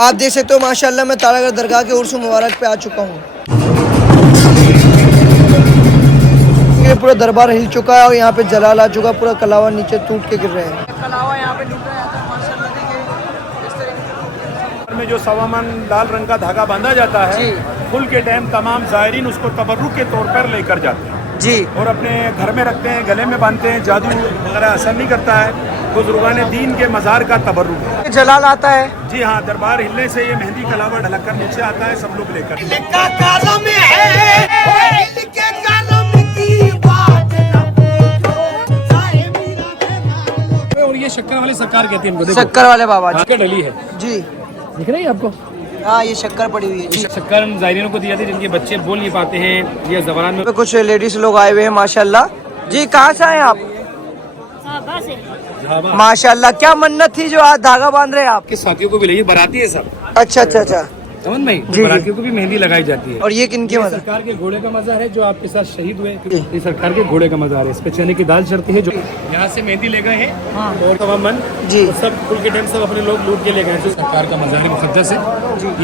में जो सवामन लाल रंग का धागा बांधा जाता है, फुल के टाइम तमाम ज़ायरीन उसको तबर्रुक के तौर पर लेकर जाते हैं जी, और अपने घर में रखते हैं, गले में बांधते हैं। जादू वगैरह असर नहीं करता है। बुजुर्गान दीन के मज़ार का तबर्रुक है। जलाल आता है जी हाँ, दरबार हिलने से ये मेहंदी कलावा ढलक कर नीचे आता है, सब लोग लेकर। और ये शक्कर वाले सरकार कहते हैं इनको। शक्कर वाले बाबा जी डली है जी, दिख रही है आपको? हाँ ये शक्कर पड़ी हुई है जी। शक्कर हम जायरीनों को दी जाती है जिनके बच्चे बोल नहीं पाते हैं या ज़बान में। कुछ लेडीज लोग आए हुए हैं माशाल्लाह। जी कहाँ से आए आप? माशाल्लाह, क्या मन्नत थी जो आज धागा बांध रहे हैं आप? के साथियों को भी ले, बाराती है सब। अच्छा अच्छा अच्छा, समझ में? जी। बारातियों को भी मेहंदी लगाई जाती है। और ये किनकी ये मदद? सरकार के घोड़े का मज़ार है जो आपके साथ शहीद हुए। ये सरकार के घोड़े का मज़ार है। इस पे चने की दाल चढ़ती है जो यहाँ से मेहंदी ले गए हैं। हाँ। और तमाम जी सब फुल के टाइम सब अपने लोग लूट के ले गए। जो सरकार का मज़ार मुक़द्दस है,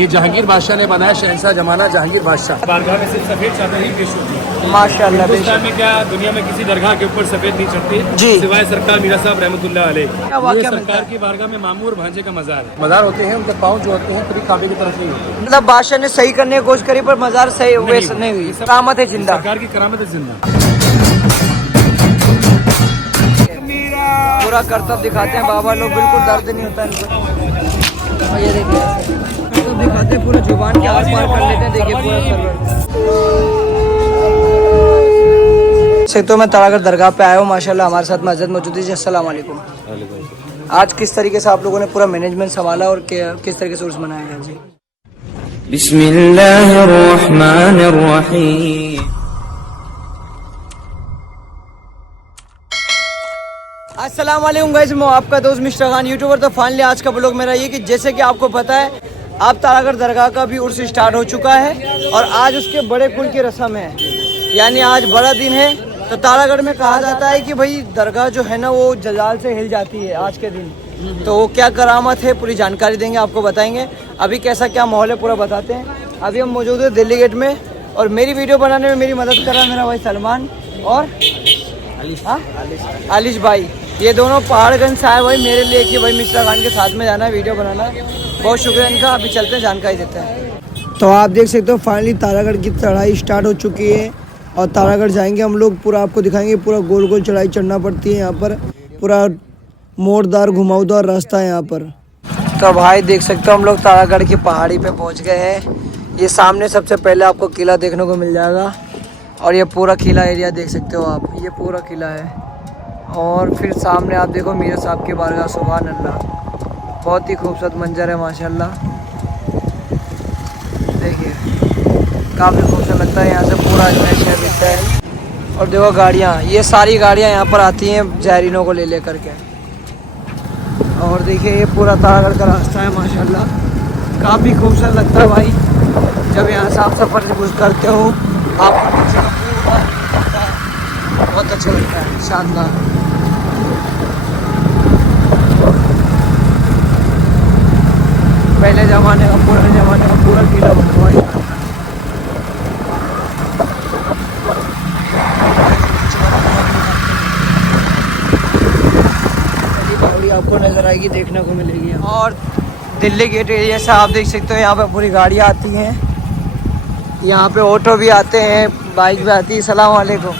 ये जहांगीर बादशाह ने बनाया। शहंशाह जमाना जहांगीर बादशाह। बारगाह में सिर्फ सफ़ेद चादर ही पेश होती है माशाल्लाह। हिंदुस्तान में क्या दुनिया में किसी दरगाह के ऊपर सफेद नहीं चढ़ती जी। सिवाय सरकार मीरा साहब रहमतुल्लाह अलैह। वाक़या ये मिलता सरकार है? की बारगाह में मामूर भांजे का मज़ार होते हैं। उनके पाँव जो होते हैं कभी काबे की तरफ नहीं होते। मतलब बादशाह ने सही करने की कोशिश करी पर मजार सही वैसे नहीं हुई। करामत है जिंदा। सरकार की करामत है जिंदा। पूरा करतब दिखाते हैं बाबा लोग, बिल्कुल दर्द नहीं होता इनको। और ये देखिए करतब दिखाते हैं, पूरा जुबान के आस पार कर लेते हैं। देखिए पूरा सरवर से। तो मैं तारागढ़ दरगाह पे आया हूँ माशाल्लाह। हमारे साथ मस्जिद मौजूद है। अस्सलाम वालेकुम। आज किस तरीके से आप लोगों ने पूरा मैनेजमेंट संभाला और किस तरीके से उर्स मनाया गया जी? बिस्मिल्लाहिर्रहमानिर्रहीम। अस्सलाम वालेकुम गाइस, मैं आपका दोस्त मिस्टर खान यूट्यूबर। तो फाइनली आज का ब्लॉग मेरा ये कि जैसे कि आपको पता है आप तारागढ़ दरगाह का भी उर्स स्टार्ट हो चुका है और आज उसके बड़े कुल की रस्म है, यानी आज बड़ा दिन है। तो तारागढ़ में कहा जाता है कि भाई दरगाह जो है ना वो जलाल से हिल जाती है आज के दिन। तो क्या करामत है पूरी जानकारी देंगे, आपको बताएंगे। अभी कैसा क्या माहौल है पूरा बताते हैं। अभी हम मौजूद है दिल्ली गेट में और मेरी वीडियो बनाने में मेरी मदद कर रहा है मेरा भाई सलमान और आलिश भाई। ये दोनों पहाड़गंज से आए भाई मेरे लिए कि भाई मिस्टर खान के साथ में जाना है, वीडियो बनाना है। बहुत शुक्रिया इनका। अभी चलते हैं, जानकारी देते हैं। तो आप देख सकते हो फाइनली तारागढ़ की चढ़ाई स्टार्ट हो चुकी है और तारागढ़ जाएंगे हम लोग। पूरा आपको दिखाएंगे, पूरा गोल गोल चढ़ाई चढ़ना पड़ती है यहाँ पर। पूरा मोड़दार घुमावदार रास्ता है यहाँ पर। तो भाई देख सकते हो हम लोग तारागढ़ की पहाड़ी पे पहुँच गए हैं। ये सामने सबसे पहले आपको किला देखने को मिल जाएगा और ये पूरा किला एरिया देख सकते हो आप। ये पूरा किला है और फिर सामने आप देखो मीरा साहब की बारगाह। सुभान अल्लाह, बहुत ही खूबसूरत मंजर है माशाल्लाह। देखिए काफ़ी खूबसूरत लगता है, यहाँ से पूरा अजमेर शहर दिखता है। और देखो गाड़ियाँ, ये सारी गाड़ियाँ यहाँ पर आती हैं जायरीनों को ले करके। और देखिए ये पूरा तारागढ़ का रास्ता है माशाल्लाह, काफ़ी खूबसूरत लगता है भाई। जब यहाँ से आप सफ़र से कुछ करते हो आप बहुत अच्छा लगता है, शानदार। पहले ज़माने का पुराने ज़माने का पूरा किला बना हुआ है। आपको नजर आएगी, देखने को मिलेगी। और दिल्ली गेट एरिया से आप देख सकते हो यहाँ पे पूरी गाड़ियाँ आती हैं। यहाँ पे ऑटो भी आते हैं, बाइक भी आती है। सलाम वालेकुम।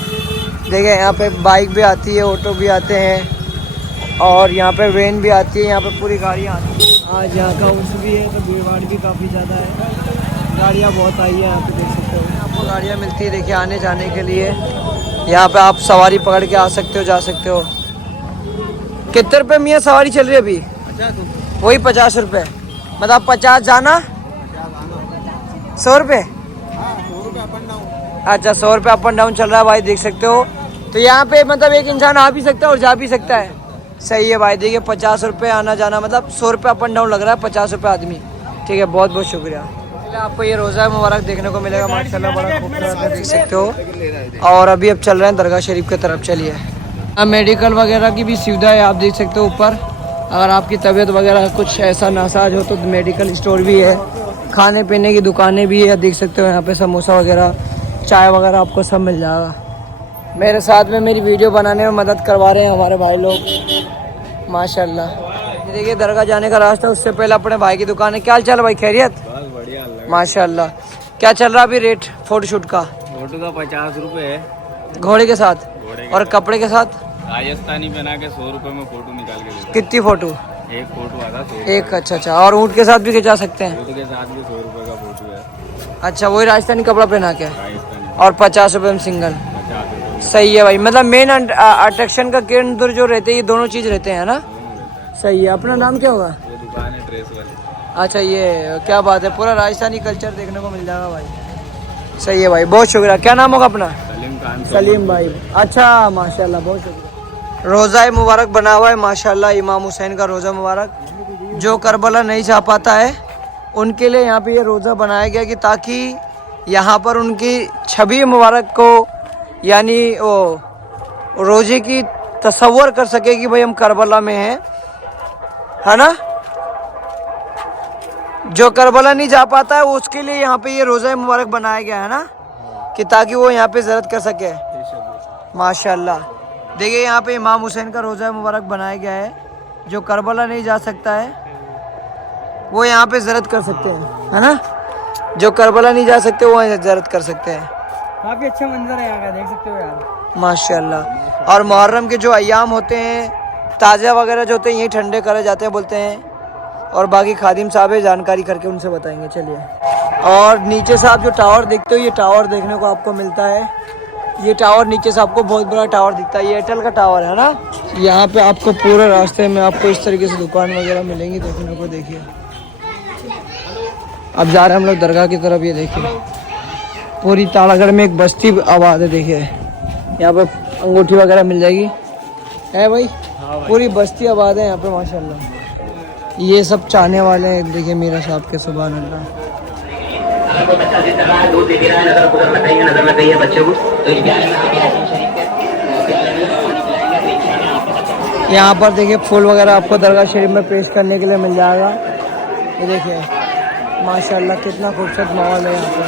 देखिए यहाँ पे बाइक भी आती है, ऑटो भी आते हैं और यहाँ पे वैन भी आती है। यहाँ पे पूरी गाड़ियाँ आती हैं। आज यहाँ का उर्स भी है तो भीड़ भाड़ भी काफ़ी ज़्यादा है। गाड़ियाँ बहुत आई है यहाँ पे, देख सकते हो। आपको गाड़ियाँ मिलती है देखिए आने जाने के लिए। यहाँ पे आप सवारी पकड़ के आ सकते हो, जा सकते हो। कितने रुपये मियाँ सवारी चल रही है अभी? 50। वही 50 रुपये, मतलब 50 जाना 100 रुपये। अच्छा 100 रुपये अप एंड डाउन चल रहा है भाई, देख सकते हो। तो यहाँ पे मतलब एक इंसान आ भी सकता है और जा भी सकता है। सही है भाई। देखिए 50 रुपये आना जाना, मतलब 100 रुपये अप एंड डाउन लग रहा है, 50 रुपये आदमी। ठीक है, बहुत बहुत शुक्रिया। आपको ये रोज़ा मुबारक देखने को मिलेगा माशाल्लाह, बड़ा खूबसूरत है, देख सकते हो। और अभी अब चल रहे हैं दरगाह शरीफ की तरफ। चलिए, मेडिकल वगैरह की भी सुविधा है, आप देख सकते हो ऊपर अगर आपकी तबीयत वगैरह कुछ ऐसा नासाज हो तो मेडिकल स्टोर भी है, खाने पीने की दुकानें भी है, देख सकते हो यहाँ पे समोसा वगैरह, चाय वगैरह आपको सब मिल जाएगा। मेरे साथ में मेरी वीडियो बनाने में मदद करवा रहे हैं हमारे भाई लोग माशाल्लाह। देखिए दरगाह जाने का रास्ता, उससे पहले अपने भाई की दुकान है। क्या हाल चाल है भाई, खैरियत? बढ़िया माशाल्लाह। क्या चल रहा है अभी रेट फोटोशूट का? फोटो का 50 रुपए है घोड़े के साथ और कपड़े के साथ राजस्थानी बना के 100 रुपए में फोटो निकाल के देते कितनी फोटो? हैं। एक फोटो आता 100 एक। अच्छा। और ऊँट के साथ भी खिंचा सकते हैं? फोटो के साथ भी 100 रुपए का फोटो है अच्छा, वही राजस्थानी कपड़ा पहना के राजस्थानी और 50 रुपये में सिंगल। 50 रुपए सही है भाई, मतलब मेन अट्रैक्शन का केंद्र जो रहते हैं ये दोनों चीज़ रहते हैं ना। सही है। अपना नाम क्या होगा? ये दुकान है ड्रेस वाली। अच्छा, ये क्या बात है, पूरा राजस्थानी कल्चर देखने को मिल जाएगा भाई। सही है भाई, बहुत शुक्रिया। क्या नाम होगा अपना? सलीम खान। सलीम भाई। अच्छा माशाल्लाह, बहुत शुक्रिया। रोज़ा मुबारक बना हुआ है माशाल्लाह, इमाम हुसैन का रोज़ा मुबारक। जो करबला नहीं जा पाता है उनके लिए यहाँ पे ये रोज़ा बनाया गया कि ताकि यहाँ पर उनकी छवि मुबारक को, यानी वो रोज़े की तसव्वुर कर सके कि भाई हम करबला में हैं, है ना। जो करबला नहीं जा पाता है उसके लिए यहाँ पे ये रोज़ा मुबारक बनाया गया है ना, कि ताकि वो यहाँ पे ज़ियारत कर सके माशाल्लाह। देखिए यहाँ पे इमाम हुसैन का रोज़ा मुबारक बनाया गया है। जो करबला नहीं जा सकता है वो यहाँ पे ज़ियारत कर सकते हैं, है ना। जो करबला नहीं जा सकते वो यहाँ ज़ियारत कर सकते हैं। काफ़ी अच्छा मंजर है यहाँ का, देख सकते हो यार माशाल्लाह। और मुहर्रम के जो अय्याम होते हैं, ताज़ा वगैरह जो होते हैं यही ठंडे करे जाते हैं बोलते हैं। और बाकी खादिम साहब है, जानकारी करके उनसे बताएंगे। चलिए। और नीचे से आप जो टावर देखते हो, ये टावर देखने को आपको मिलता है। ये टावर नीचे से आपको बहुत बड़ा टावर दिखता है, ये एयरटेल का टावर है ना। यहाँ पे आपको पूरे रास्ते में आपको इस तरीके से दुकान वगैरह मिलेंगी देखने को। देखिए अब जा रहे हैं हम लोग दरगाह की तरफ। ये देखिए पूरी तालागढ़ में एक बस्ती आबाद है। देखिए यहाँ पे अंगूठी वगैरह मिल जाएगी, है भाई। पूरी बस्ती आबाद है यहाँ पे माशाल्लाह। ये सब चाहने वाले हैं, देखिए मीरा साहब के, सुभान अल्लाह। यहाँ पर देखिए फूल वगैरह आपको दरगाह शरीफ में पेश करने के लिए मिल जाएगा। ये देखिए माशाल्लाह कितना खूबसूरत माहौल है यहाँ पे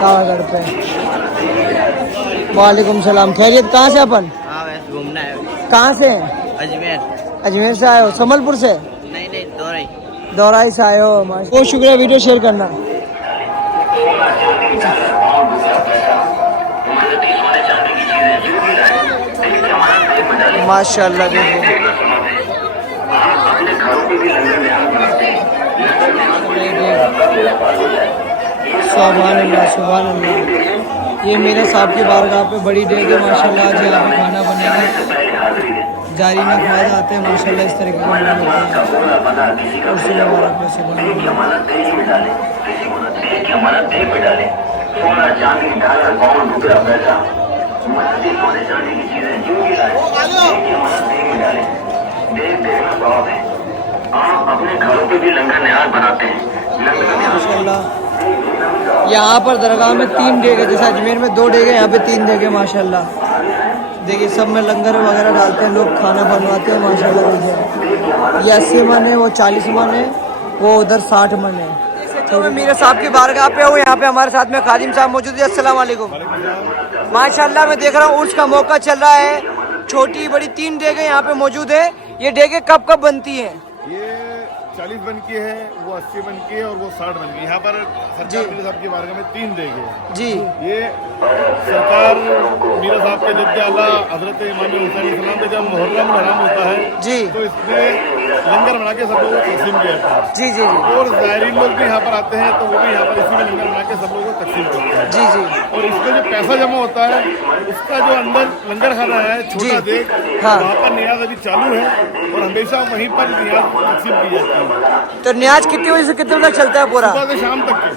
तालागढ़ पे। वालेकुम सलाम, खैरियत? कहाँ से अपन? घूमना है। कहाँ से हैं? अजमेर। अजमेर से आए हो? संबलपुर से? नहीं दौराई। दौराई से आए हो, बहुत शुक्रिया वीडियो शेयर करना। माशाल्लाह देखो सुभान अल्लाह सुभान अल्लाह। ये मेरे साहब की बारगाह पे बड़ी डेग है माशाल्लाह। आज यहाँ पे खाना बनेगा, जारी में खाए जाते हैं माशाल्लाह। इस तरीके का मेरा कुर्सी मुबारक पे अपने घरों पे भी लंगर निहार बनाते हैं माशाल्लाह। यहाँ पर दरगाह में 3 डेग है, जैसे अजमेर में 2 डेग है, यहाँ पे 3 डेग है माशाल्लाह। देखिए सब में लंगर वगैरह डालते हैं लोग, खाना बनवाते हैं माशाल्लाह। देखिए ये 80 मन है, वो 40 मन है, वो उधर 60 मन है। तो मैं मेरे साहब की बारगाह पे हूँ, यहाँ पे हमारे साथ में खादिम साहब मौजूद है। अस्सलाम वालेकुम। माशाल्लाह मैं देख रहा हूँ उर्स का मौका चल रहा है, छोटी बड़ी 3 डेगे यहाँ पे मौजूद है। ये डेगे कब कब बनती है? ये 40 बन की है, वो 80 बन की है और वो 60 बन की। यहाँ पर सरकार मीरा साहब की बारगाह में 3 देगे जी। ये सरकार मीरा साहब के जद्दे आला हजरत इमाम हुसैन सलाम का जब मुहर्रम हराम होता है जी, तो इसमें लंगर बना के सब लोगों को तकसीम किया जाता है। जी जी जी और ज़ायरीन लोग भी यहाँ पर आते हैं तो वो भी यहाँ पर इसी में लंगर बना के सब लोगों को तकसीम करते हैं। जी जी। और इसमें जो पैसा जमा होता है उसका जो अंदर लंगर खाना है छोटा देख, हाँ। वहाँ पर नियाज अभी चालू है और हमेशा वहीं पर नियाज तकसीम की जाती है। तो न्याज कितने बजे से कितने तक चलता है? पूरा सुबह से शाम तक के,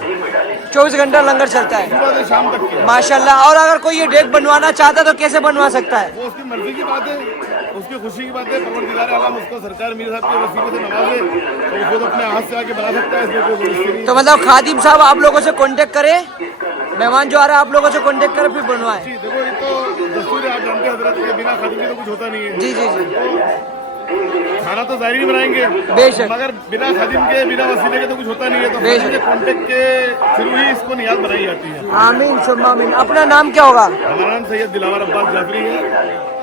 24 घंटा लंगर चलता है सुबह से शाम तक के। माशाल्लाह। और अगर कोई ये डेग बनवाना चाहता है तो कैसे बनवा सकता है? वो उसकी मर्जी की बात है, उसकी खुशी की बात है। परवरदिगार आलम उसको सरकार मीरा साहब के वसीले से नवाजे तो वो खुद अपने हाथ से आके बना सकता है, इसमें कोई मुश्किल नहीं। तो मतलब खादिम साहब आप लोगों से कांटेक्ट करें, मेहमान जो आ रहा है आप लोगों से कांटेक्ट करें फिर बनवाएं। जी देखो ये तो दस्तूर है, आप जानते हैं हजरत के बिना खादिम के तो कुछ होता नहीं है। जी जी जी। तो खाना तो जाहिर ही बनाएंगे, बेशक। मगर बिना खादिम के बिना वसीले के तो कुछ होता नहीं है। तो बेशक। खादिम के कॉन्टेक्ट के थ्रू ही इसको नियाज बनाई जाती है। आमीन सुम्मा आमीन। अपना नाम क्या होगा? हमारा नाम सैयद दिलावर अब्बास जाफरी है।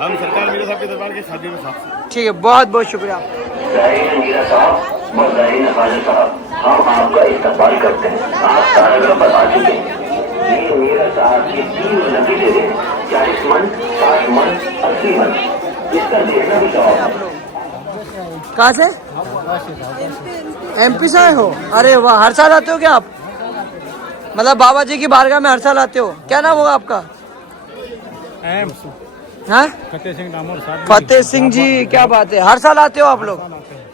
हम सरकार मीरा साहब के दरबार के खादिम साहब से। ठीक है, बहुत बहुत शुक्रिया। मीरा साहब और खान साहब, हम आपका इस्तेमाल करते हैं। आप तारागढ़ पर आ चुके हैं। ये मीरा साहब की 3 नतीजे हैं, 40 मन, 60 मन, 80 मन। इसका देखना भी चाहो। कहाँ से? MP से आए हो? अरे वाह, हर साल आते हो क्या आप? मतलब बाबा जी की बारगाह में हर साल आते हो? क्या नाम होगा आपका? हाँ? फतेह सिंह जी, क्या बात है, हर साल आते हो आप लोग?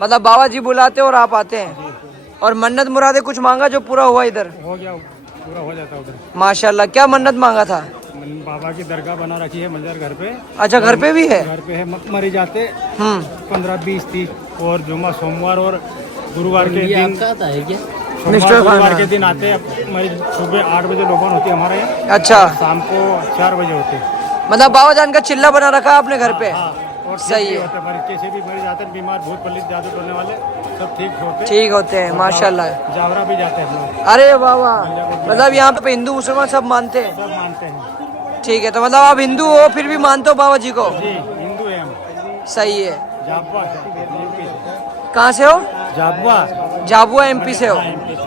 मतलब बाबा जी बुलाते हो और आप आते हैं। और मन्नत मुरादे कुछ मांगा जो पूरा हुआ? इधर हो गया, पूरा हो जाता उधर। माशाल्लाह। क्या मन्नत मांगा था? बाबा की दरगाह बना रखी है मंजर घर पे। अच्छा, घर पे भी है? घर पे है, मरी जाते 15, 20, 30 और जुम्मा सोमवार और गुरुवार के दिन मिस्टर गुरुवार के दिन आते हैं। मरीज सुबह 8 बजे लोगन होती है हमारे यहाँ, अच्छा, शाम को 4 बजे होते हैं। मतलब बाबा जान का चिल्ला बना रखा है आपने घर पे? हाँ, और सही है। होते मरीज कैसे भी मरीज जाते हैं, बीमार भूत पल्लित जादू टोलने वाले सब ठीक होते हैं। ठीक होते हैं माशाल्लाह। जावरा भी जाते हैं हम लोग, अरे वाह वाह, मतलब यहाँ पे हिंदू मुसलमान सब मानते हैं? सब मानते हैं ठीक है, तो मतलब आप हिंदू हो फिर भी मानते हो बाबा जी को? जी, हिंदू है हम। सही है। जाबुआ कहाँ से हो? जाबुआ झाबुआ MP से हो?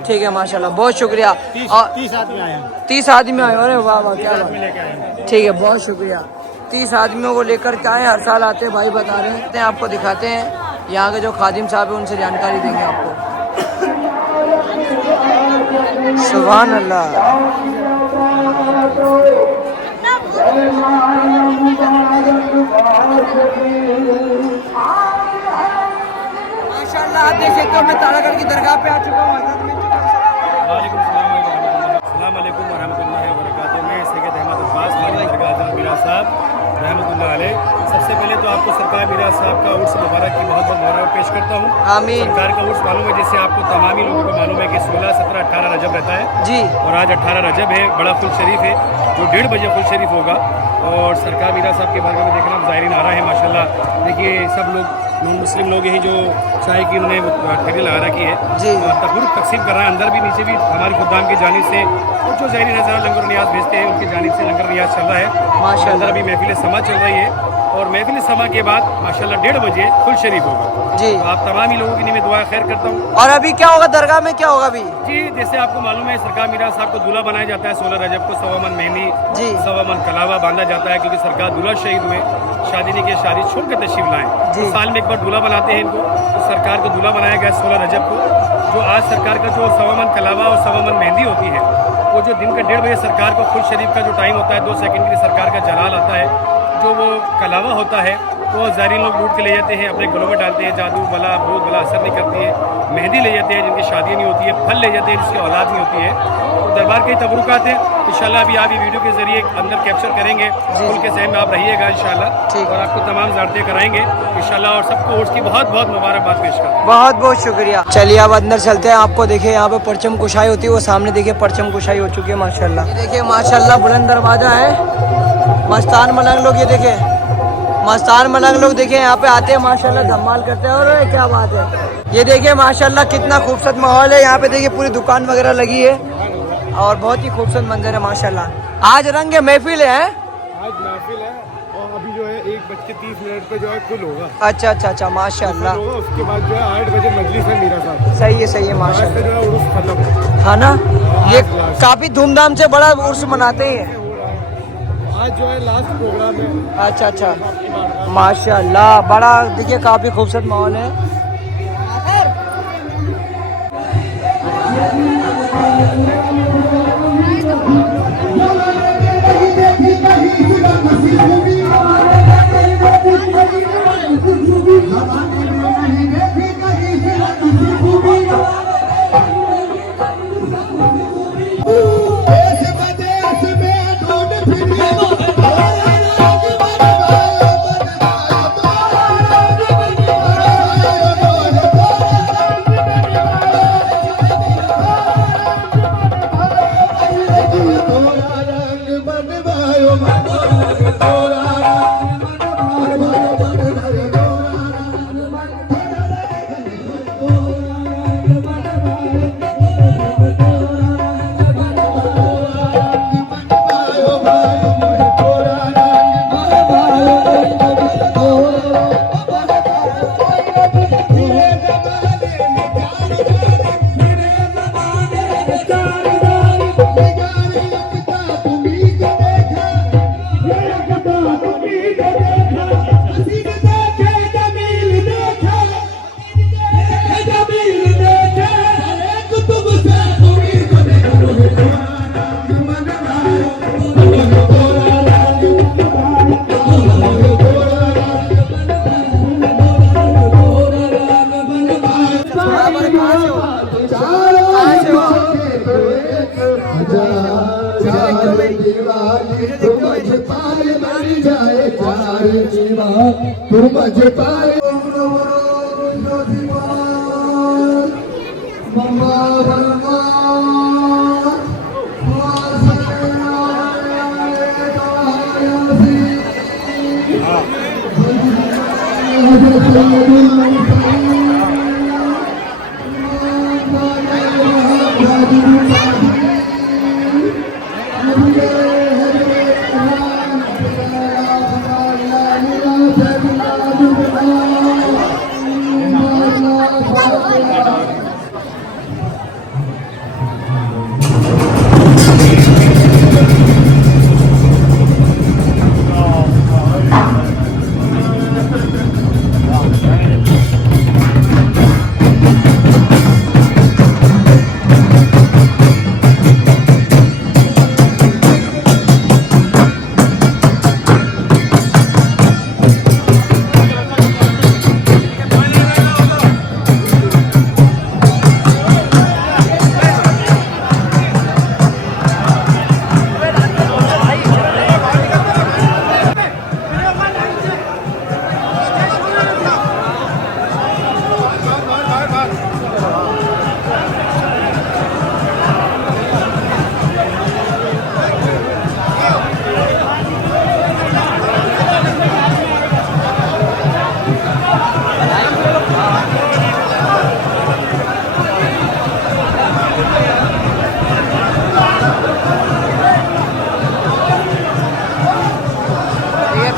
ठीक है माशाल्लाह, बहुत शुक्रिया। 30 आदमी आए हैं। 30 आदमी आए हो? अरे वाह वाह, क्या बात। लेके आए हैं। ठीक ठीक है, बहुत शुक्रिया। 30 आदमियों को लेकर के आए, हर साल आते हैं, भाई बता रहे हैं। आपको दिखाते हैं यहाँ के जो खादिम साहब है, उनसे जानकारी देंगे आपको। सुभान अल्लाह। माशाल्लाह, आप देख सकते हो मैं तारागढ़ की दरगाह पे आ चुका हूँ। अस्सलामुअलैकुम वरहमतुल्लाहि वबरकातुहू। मैं सैयद अहमद अब्बास दरगाह मीरा साहब रहमतुल्लाह अलैह। सबसे पहले तो आपको सरकार मीरा साहब का उर्स मुबारक की बहुत बहुत मुबारक पेश करता हूँ। आमीन। सरकार का उर्स मालूम है, जैसे आपको तमामी लोगों को मालूम है कि 16, 17, 18 रजब रहता है जी, और आज 18 रजब है। बड़ा फुल शरीफ है जो 1:30 बजे फुल शरीफ होगा। और सरकार मीरा साहब के बारे में देखना ज़ाहिरीन आ रहा है माशाल्लाह। देखिए सब लोग नॉन मुस्लिम लोग यही जो चाय की उन्होंने ठेली लगा रखी है जी। तकरीर तकसीम कर रहे हैं। अंदर भी नीचे भी हमारी खुदाम की जानिब से और जो ज़ाहिरीन हज़रा लंगर नियाज भेजते हैं उनकी जानिब से लंगर नियाज चल रहा है माशाल्लाह। अंदर अभी महफिल समा चल रही है और महफिल समा के बाद माशाल्लाह 1:30 बजे फुल शरीफ होगा जी। तो आप तमाम ही लोगों की मैं दुआ खैर करता हूँ। और अभी क्या होगा दरगाह में, क्या होगा अभी? जी, जैसे आपको मालूम है सरकार मीरा साहब को दूल्हा बनाया जाता है 16 रजब को। 1.25 मन मेहंदी, जी। 1.25 मन कलावा बांधा जाता है क्योंकि सरकार दूल्हा शहीद हुए, शादी नहीं की, शादी छोड़ के तशरीफ लाएं। जी। तो साल में एक बार दूल्हा बनाते हैं इनको, तो सरकार को दूल्हा बनाया गया 16 रजब को। जो आज सरकार का जो 1.25 मन कलावा और 1.25 मन मेहंदी होती है, वो जो दिन का 1:30 बजे सरकार को फुल शरीफ का जो टाइम होता है 2 सेकंड के लिए सरकार का जलाल आता है। जो वो कलावा होता है वो ज़ाहिरीन लोग लूट के ले जाते हैं, अपने गलों में डालते हैं, जादू भला भूत भला असर नहीं करती है। मेहंदी ले जाते हैं जिनकी शादी नहीं होती है, फल ले जाते हैं जिसकी औलाद नहीं होती है। तो दरबार के तबरुकात हैं इंशाल्लाह। अभी आप ये वीडियो के जरिए अंदर कैप्चर करेंगे, खुल के सहन में आप रहिएगा इंशाल्लाह। ठीक। और आपको तमाम ज़ारतें कराएंगे इंशाल्लाह और सबको उसकी बहुत बहुत मुबारकबाद पेश करें। बहुत बहुत शुक्रिया। चलिए अब अंदर चलते हैं। आपको देखिए यहाँ पे परचम कुशाई होती है, वो सामने देखिए परचम कुशाई हो चुकी है माशाल्लाह। ये देखिए माशाल्लाह बुलंद दरवाजा है। मस्तान मलंग लोग, ये देखिए मस्तान मलंग लोग देखिए यहाँ पे आते हैं माशाल्लाह, धमाल करते हैं। और क्या बात है, ये देखिए माशाल्लाह कितना खूबसूरत माहौल है यहाँ पे। देखिए पूरी दुकान वगैरह लगी है और बहुत ही खूबसूरत मंजर है माशाल्लाह। आज रंग महफिल है? आज महफिल है और अभी जो है 1:30 पे जो है कुल होगा। अच्छा अच्छा अच्छा माशाल्लाह। होगा उसके बाद जो है 8 बजे मजलिस है मीरा साहब। सही है आज से माशाल्लाह। जो है उर्स खत्म। हाँ ना, ये काफी धूमधाम से बड़ा उर्स मनाते हैं। आज जो है लास्ट प्रोग्राम है। अच्छा अच्छा माशाल्लाह, बड़ा देखिए काफी खूबसूरत माहौल है।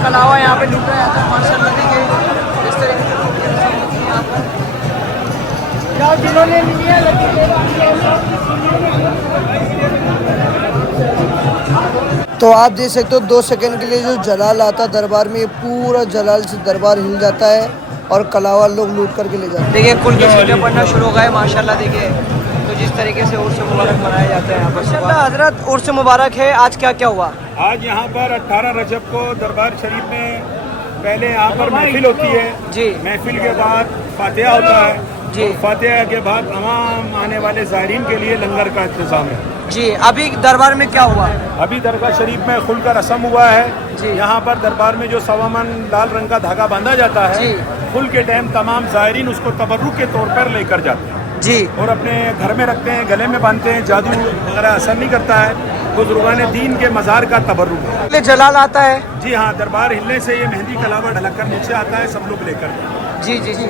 कलावा यहाँ पे लूटा जाता है माशाल्लाह। देखिए इस तरीके से यहाँ पर क्या जिन्होंने लिया तो आप देख सकते हो 2 सेकंड के लिए जो जलाल आता दरबार में, ये पूरा जलाल से दरबार हिल जाता है और कलावा लोग लूट करके ले जाते हैं। देखिए कुल के सीटें पढ़ना शुरू हो गए माशाल्लाह। देखिए तो जिस तरीके से उर्स मुबारक मनाया जाता है यहाँ पर। हजरत उर्स मुबारक है, आज क्या क्या हुआ? आज यहाँ पर 18 रजब को दरबार शरीफ में पहले यहाँ पर महफिल होती है जी। महफिल के बाद फातिहा होता है जी। फातिहा के बाद तमाम आने वाले ज़ायरीन के लिए लंगर का इंतजाम है जी। अभी दरबार में क्या हुआ? अभी दरगाह शरीफ में खुल का रस्म हुआ है जी। यहाँ पर दरबार में जो सवामन लाल रंग का धागा बांधा जाता है जी। खुल के टाइम तमाम ज़ायरीन उसको तबर्रुक के तौर पर लेकर जाते हैं जी और अपने घर में रखते हैं, गले में बांधते हैं। जादू वगैरह असर नहीं करता है। बुजुर्गान दीन के मज़ार का तबर्रुक है। जलाल आता है जी हाँ, दरबार हिलने से ये मेहंदी कलावा ढलक कर नीचे आता है, सब लोग लेकर। जी जी जी।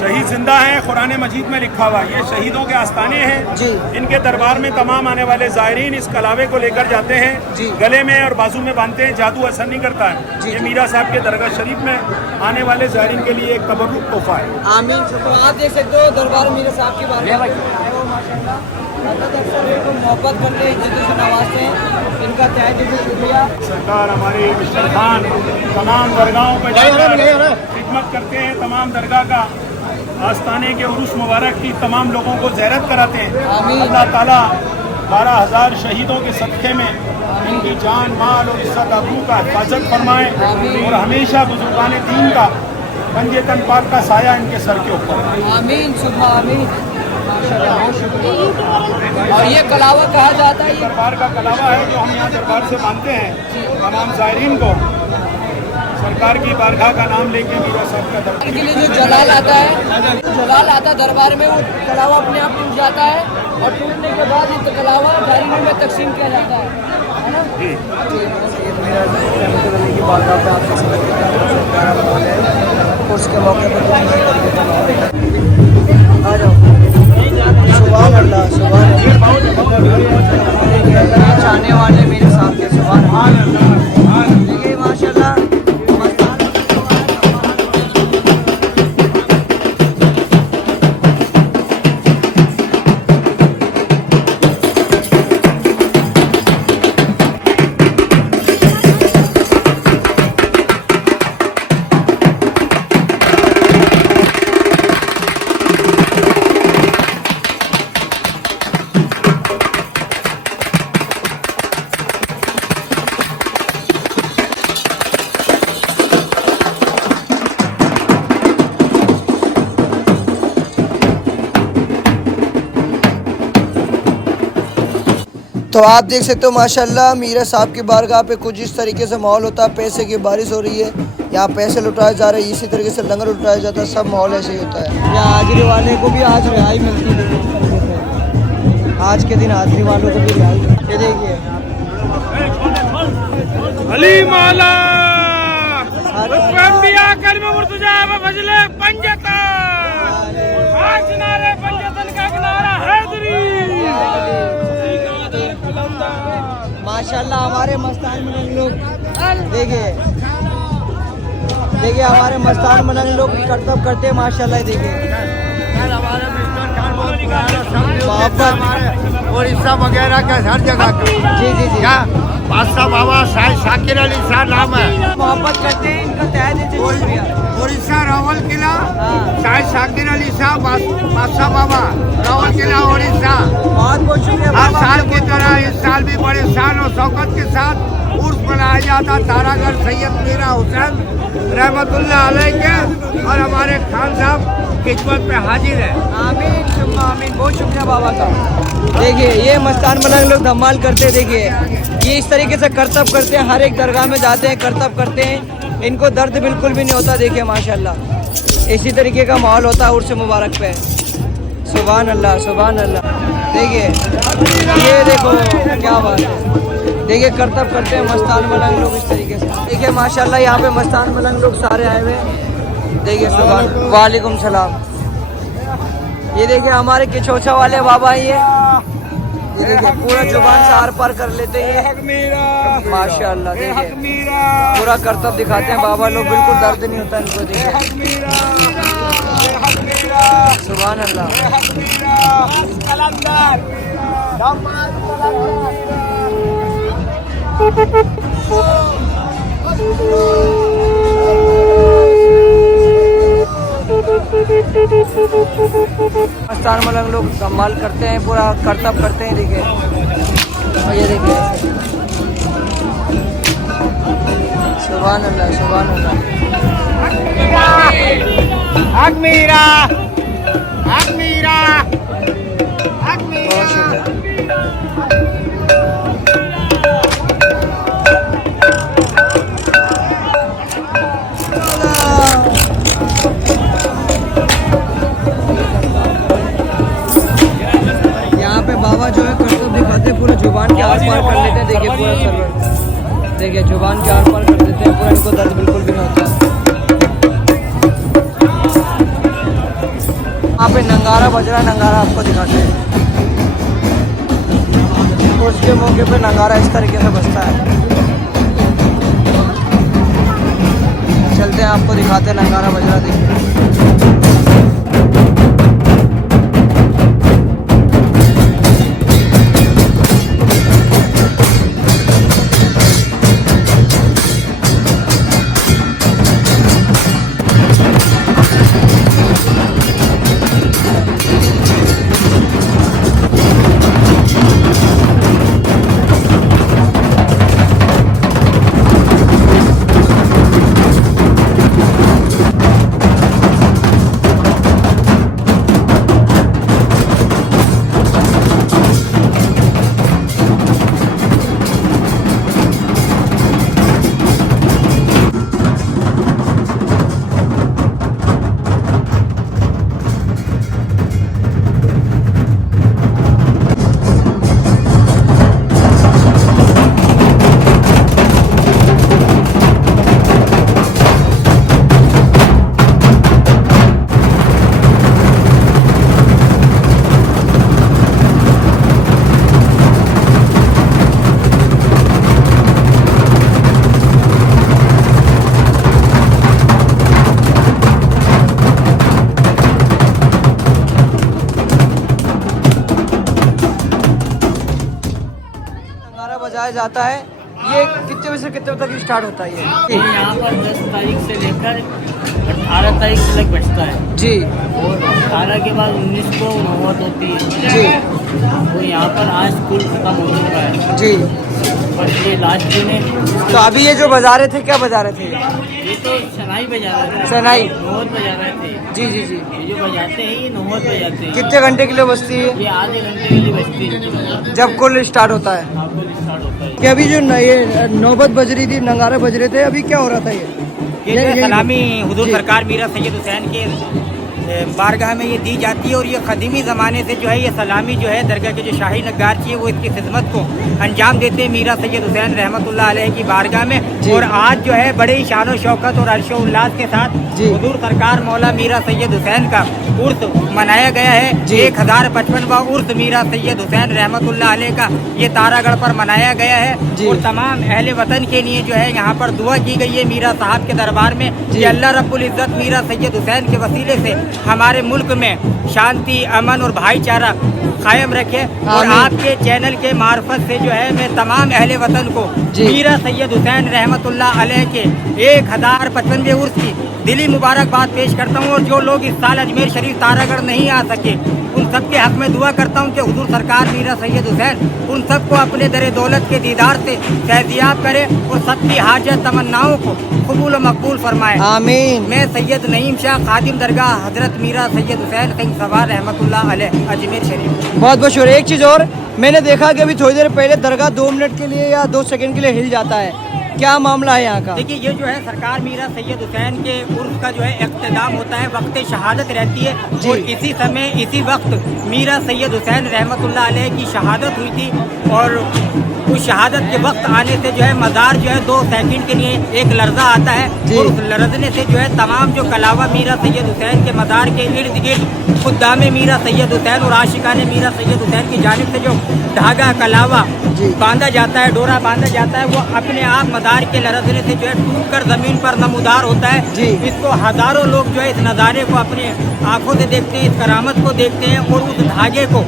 शहीद जिंदा हैं, कुरान मजीद में लिखा हुआ, ये शहीदों के आस्थाने हैं जी। इनके दरबार में तमाम आने वाले ज़ायरीन इस कलावे को लेकर जाते हैं जी। गले में और बाजू में बांधते हैं। जादू असर नहीं करता है। ये मीरा साहब के दरगाह शरीफ में आने वाले ज़ायरीन के लिए एक तबर्रुक तोहफा है। आमीन। तो आप देख सकते हो दरबार मीरा साहब की बात मोहब्बत करते हैं, इज्जत से नवाजते हैं। इनका तहे दिल से शुक्रिया। सरकार हमारे मिस्टर खान तमाम दरगाहों पर जाकर खिदमत करते हैं। तमाम दरगाह का आस्थाने के उर्स मुबारक की तमाम लोगों को ज़ियारत कराते हैं। अल्लाह ताला 12,000 शहीदों के सदक़े में इनकी जान, माल और इज्जत आबरू का हिफाजत फरमाए और हमेशा बुजुर्गान दीन का पंजे तन पाक का साया इनके सर के ऊपर। आमीन सुबह आमीन। और ये कलावा कहा जाता है, दरबार का कलावा है जो हम यहाँ दरबार से मानते हैं। तमाम ज़ायरीन को सरकार की बारगाह का नाम लेके मीरा साहब का दरबार के लिए जो जलाल आता है दरबार में, वो कलावा अपने आप टूट जाता है और टूटने के बाद ये कलावा ज़ायरीनों में तकसीम किया जाता है ना जी। की बारगाह पे आप उसके मौके पर आ जाओ। सुभान अल्लाह, सुभान अल्लाह। चाहने वाले मेरे साथ के सुभान अल्लाह। देखिए माशाल्लाह तो आप देख सकते हो माशाल्लाह मीरा साहब की बारगाह पे कुछ इस तरीके से माहौल होता है। पैसे की बारिश हो रही है, यहाँ पैसे लुटाए जा रहे हैं, इसी तरीके से लंगर लुटाया जाता है। सब माहौल ऐसे ही होता है। यहाँ हाजिरी वाले को भी आज रिहाई मिलती है इस तरीके से। आज के दिन हाजिरी वालों को भी रिहाई मिलती है। देखिए अली मौला बिया कर में मुर्तजा फजले पंजता आज नारे पंजतन का किनारा हैदरी। माशाल्लाह हमारे मस्तान मलंग लोग देखिए हमारे मस्तान मलंग लोग करतब करते हैं माशाल्लाह। देखिए और हिस्सा वगैरह का हर जगह का जी जी जी क्या बादशाह बाबा शाह शाकिर अली शाह नाम है। मोहब्बत करते हैं, इनका तहे दिल से शुक्रिया। उड़ीसा रावल किला हाँ। शाह शाकिर अली शाह बादशाह बाबा रावल किला उड़ीसा। बहुत बहुत शुक्रिया हर बाबा। साल की तरह इस साल भी बड़े शान और शौकत के साथ उर्स मनाया जाता। तारागढ़ सैयद मीरा हुसैन रहमतुल्लाह अलैह के और हमारे खान साहब खिदमत पे हाजिर है। आमीन सुम्मा आमीन। बहुत शुक्रिया बाबा का। देखिए ये मस्तान मलंग लोग धमाल करते हैं। देखिए ये इस तरीके से करतब करते हैं, हर एक दरगाह में जाते हैं, करतब करते हैं, इनको दर्द बिल्कुल भी नहीं होता। देखिए माशाल्लाह इसी तरीके का माहौल होता है उर्स मुबारक पे। सुभान अल्लाह सुभान अल्लाह। देखिए ये देखो क्या बात है। देखिए करतब करते हैं मस्तान मलंग लोग इस तरीके से। देखिए माशाल्लाह यहाँ पे मस्तान मलंग लोग सारे आए हुए हैं। देखिए सुभान वालेकुम सलाम। ये देखिए हमारे किचोचा वाले बाबा ये देखिए पूरा जुबान से आर पार कर लेते हैं माशाल्लाह। देखिए पूरा करतब दिखाते हैं बाबा लोग, बिल्कुल दर्द नहीं होता इनको। देखिए सुभान अल्लाह। मस्तान मलंग लोग कमाल करते हैं, पूरा करतब करते हैं। देखिए और ये देखिए सुभान अल्लाह सुभान अल्लाह। हक मीरा हक मीरा हक बहुत शुक्रिया। यहाँ पे बाबा जो है करतब दिखाते हैं, पूरे जुबान के आर पार कर लेते हैं। देखिए पूरा सर्वर देखिए जुबान के आर पार कर देते हैं, पूरा इनको दर्द बिल्कुल भी नहीं होता। यहाँ पे नंगारा बज रहा है, नंगारा आपको दिखाते हैं। उसके मौके पे नंगारा इस तरीके से बजता है। चलते हैं आपको दिखाते हैं नंगारा बज रहा। देखिए बजाया जाता है। ये कितने बजे से कितने बजे तक स्टार्ट होता है? ये यहाँ पर 10 तारीख से लेकर 18 तारीख तक बचता है जी और 18 के बाद 19 को नौबत होती है जी और यहाँ पर आज स्कूल खत्म हो चुका है जी। पर ये लास्ट दिन है। तो अभी ये जो बजा रहे थे, क्या बजा रहे थे? ये तो शनाई बजा रहे थे, शहनाई। नौबत बजा रहे थे। जी जी जी। ये जो बजाते हैं ये नौबत बजाते हैं। कितने घंटे के लिए बजती है? ये आधे घंटे के लिए बजती है जब कुल स्टार्ट होता है। आपको स्टार्ट होता है। कि अभी जो ये नौबत बज रही थी, नगारे बज रहे थे, अभी क्या हो रहा था ये जो है सलामी हुजूर जी। सरकार मीरा सैयद हुसैन के बारगाह में ये दी जाती है और ये कदीमी ज़माने से जो है ये सलामी जो है दरगाह के जो शाही नगारची है वो इसकी खिदमत को अंजाम देते हैं मीरा सैयद हुसैन रहमतुल्लाह अलैह की बारगाह में। जी। और आज जो है बड़े ही शान व शौकत और अर्शो उल्लास के साथ जी। हुजूर सरकार मौला मीरा सैयद हुसैन का उर्स मनाया गया है। जी। 1055वां उर्स मीरा सैयद हुसैन रहमतुल्लाह अलैह का ये तारागढ़ पर मनाया गया है। जी। और तमाम अहले वतन के लिए जो है यहाँ पर दुआ की गई है मीरा साहब के दरबार में कि अल्लाह रब्बुल इज़्ज़त मीरा सैयद हुसैन के वसीले से हमारे मुल्क में शांति, अमन और भाईचारा कायम रखे। और आमीन। आपके चैनल के मार्फत से जो है मैं तमाम अहले वतन को जी। मीरा सैयद हुसैन रहमतुल्लाह अलैह के 1055वें उर्स की दिली मुबारकबाद पेश करता हूँ। और जो लोग इस साल अजमेर शरीफ तारागढ़ नहीं आ सके उन सब के हक में दुआ करता हूँ कि हुजूर सरकार मीरा सैयद हुसैन उन सबको अपने दर दौलत के दीदार से फैज़याब करे और सबकी हाजत तमन्नाओं को कबूल और मकबूल फरमाए। आमीन। मैं सैयद नईम शाह खादिम दरगाह हजरत मीरा सैयद हुसैन सिंह सवार रहमतुल्लाह अलैह अजमेर शरीफ। बहुत बहुत शुक्रिया। एक चीज़ और, मैंने देखा कि अभी थोड़ी देर पहले दरगाह 2 मिनट के लिए या 2 सेकंड के लिए हिल जाता है, क्या मामला है यहाँ का? देखिए ये जो है सरकार मीरा सैयद हुसैन के उर्स का जो है इख्तिताम होता है, वक्त शहादत रहती है जी। और इसी समय इसी वक्त मीरा सैयद हुसैन रहमतुल्लाह अलैह की शहादत हुई थी। और उस शहादत के वक्त आने से जो है मज़ार जो है 2 सेकंड के लिए एक लर्जा आता है जी। और उस लर्जने से जो है तमाम जो कलावा मीरा सैयद हुसैन के मज़ार के इर्द गिर्द खुद्दामे मीरा सैयद हुसैन और आशिकाने मीरा सैयद हुसैन की जानिब से जो धागा कलावा जी। बांधा जाता है, डोरा बांधा जाता है, वो अपने आप मदार के लरजने से जो है टूट कर जमीन पर नमूदार होता है। जी। इसको हजारों लोग जो है इस नज़ारे को अपने आंखों से देखते हैं, इस करामत को देखते हैं और उस धागे को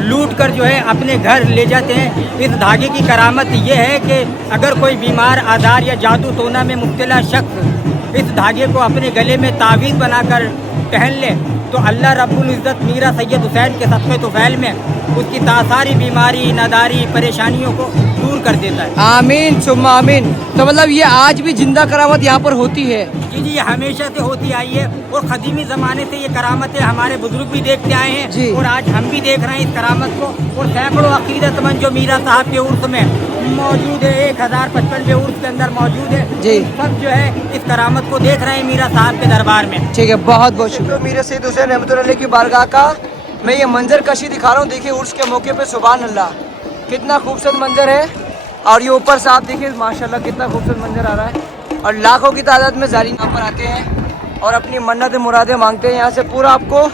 लूट कर जो है अपने घर ले जाते हैं। इस धागे की करामत ये है कि अगर कोई बीमार, आजार या जादू टोना में मुब्तला शख्स इस धागे को अपने गले में तावीज़ बनाकर पहन ले तो अल्लाह रब्बुल इज़्ज़त मीरा सैयद हुसैन के सदक़े तुफ़ैल में उसकी सारी बीमारी, नादारी, परेशानियों को दूर कर देता है। आमीन सुम्मा आमीन। तो मतलब ये आज भी जिंदा करामत यहाँ पर होती है? जी जी, ये हमेशा से होती आई है और कदीमी ज़माने से ये करामतें हमारे बुजुर्ग भी देखते आए जी। हैं और आज हम भी देख रहे हैं इस करामत को। और सैकड़ों अकीदतमंद जो मीरा साहब के उर्स में मौजूद है, 1055वें उर्स के अंदर मौजूद है, जी। सब जो है इस करामत को देख रहे हैं मीरा साहब के दरबार में। ठीक है, बहुत बहुत शुक्रिया। मीरा सैयद हुसैन रहमतुल्लाह अलैह की बारगाह का मैं ये मंजर कशी दिखा रहा हूँ। देखिए उर्स के मौके पे सुभान अल्लाह कितना खूबसूरत मंजर है। और ये ऊपर से आप देखिए माशाल्लाह कितना खूबसूरत मंजर आ रहा है। और लाखों की तादाद में ज़ायरीन यहाँ पर आते हैं और अपनी मन्नत मुरादें मांगते हैं। यहाँ से पूरा आपको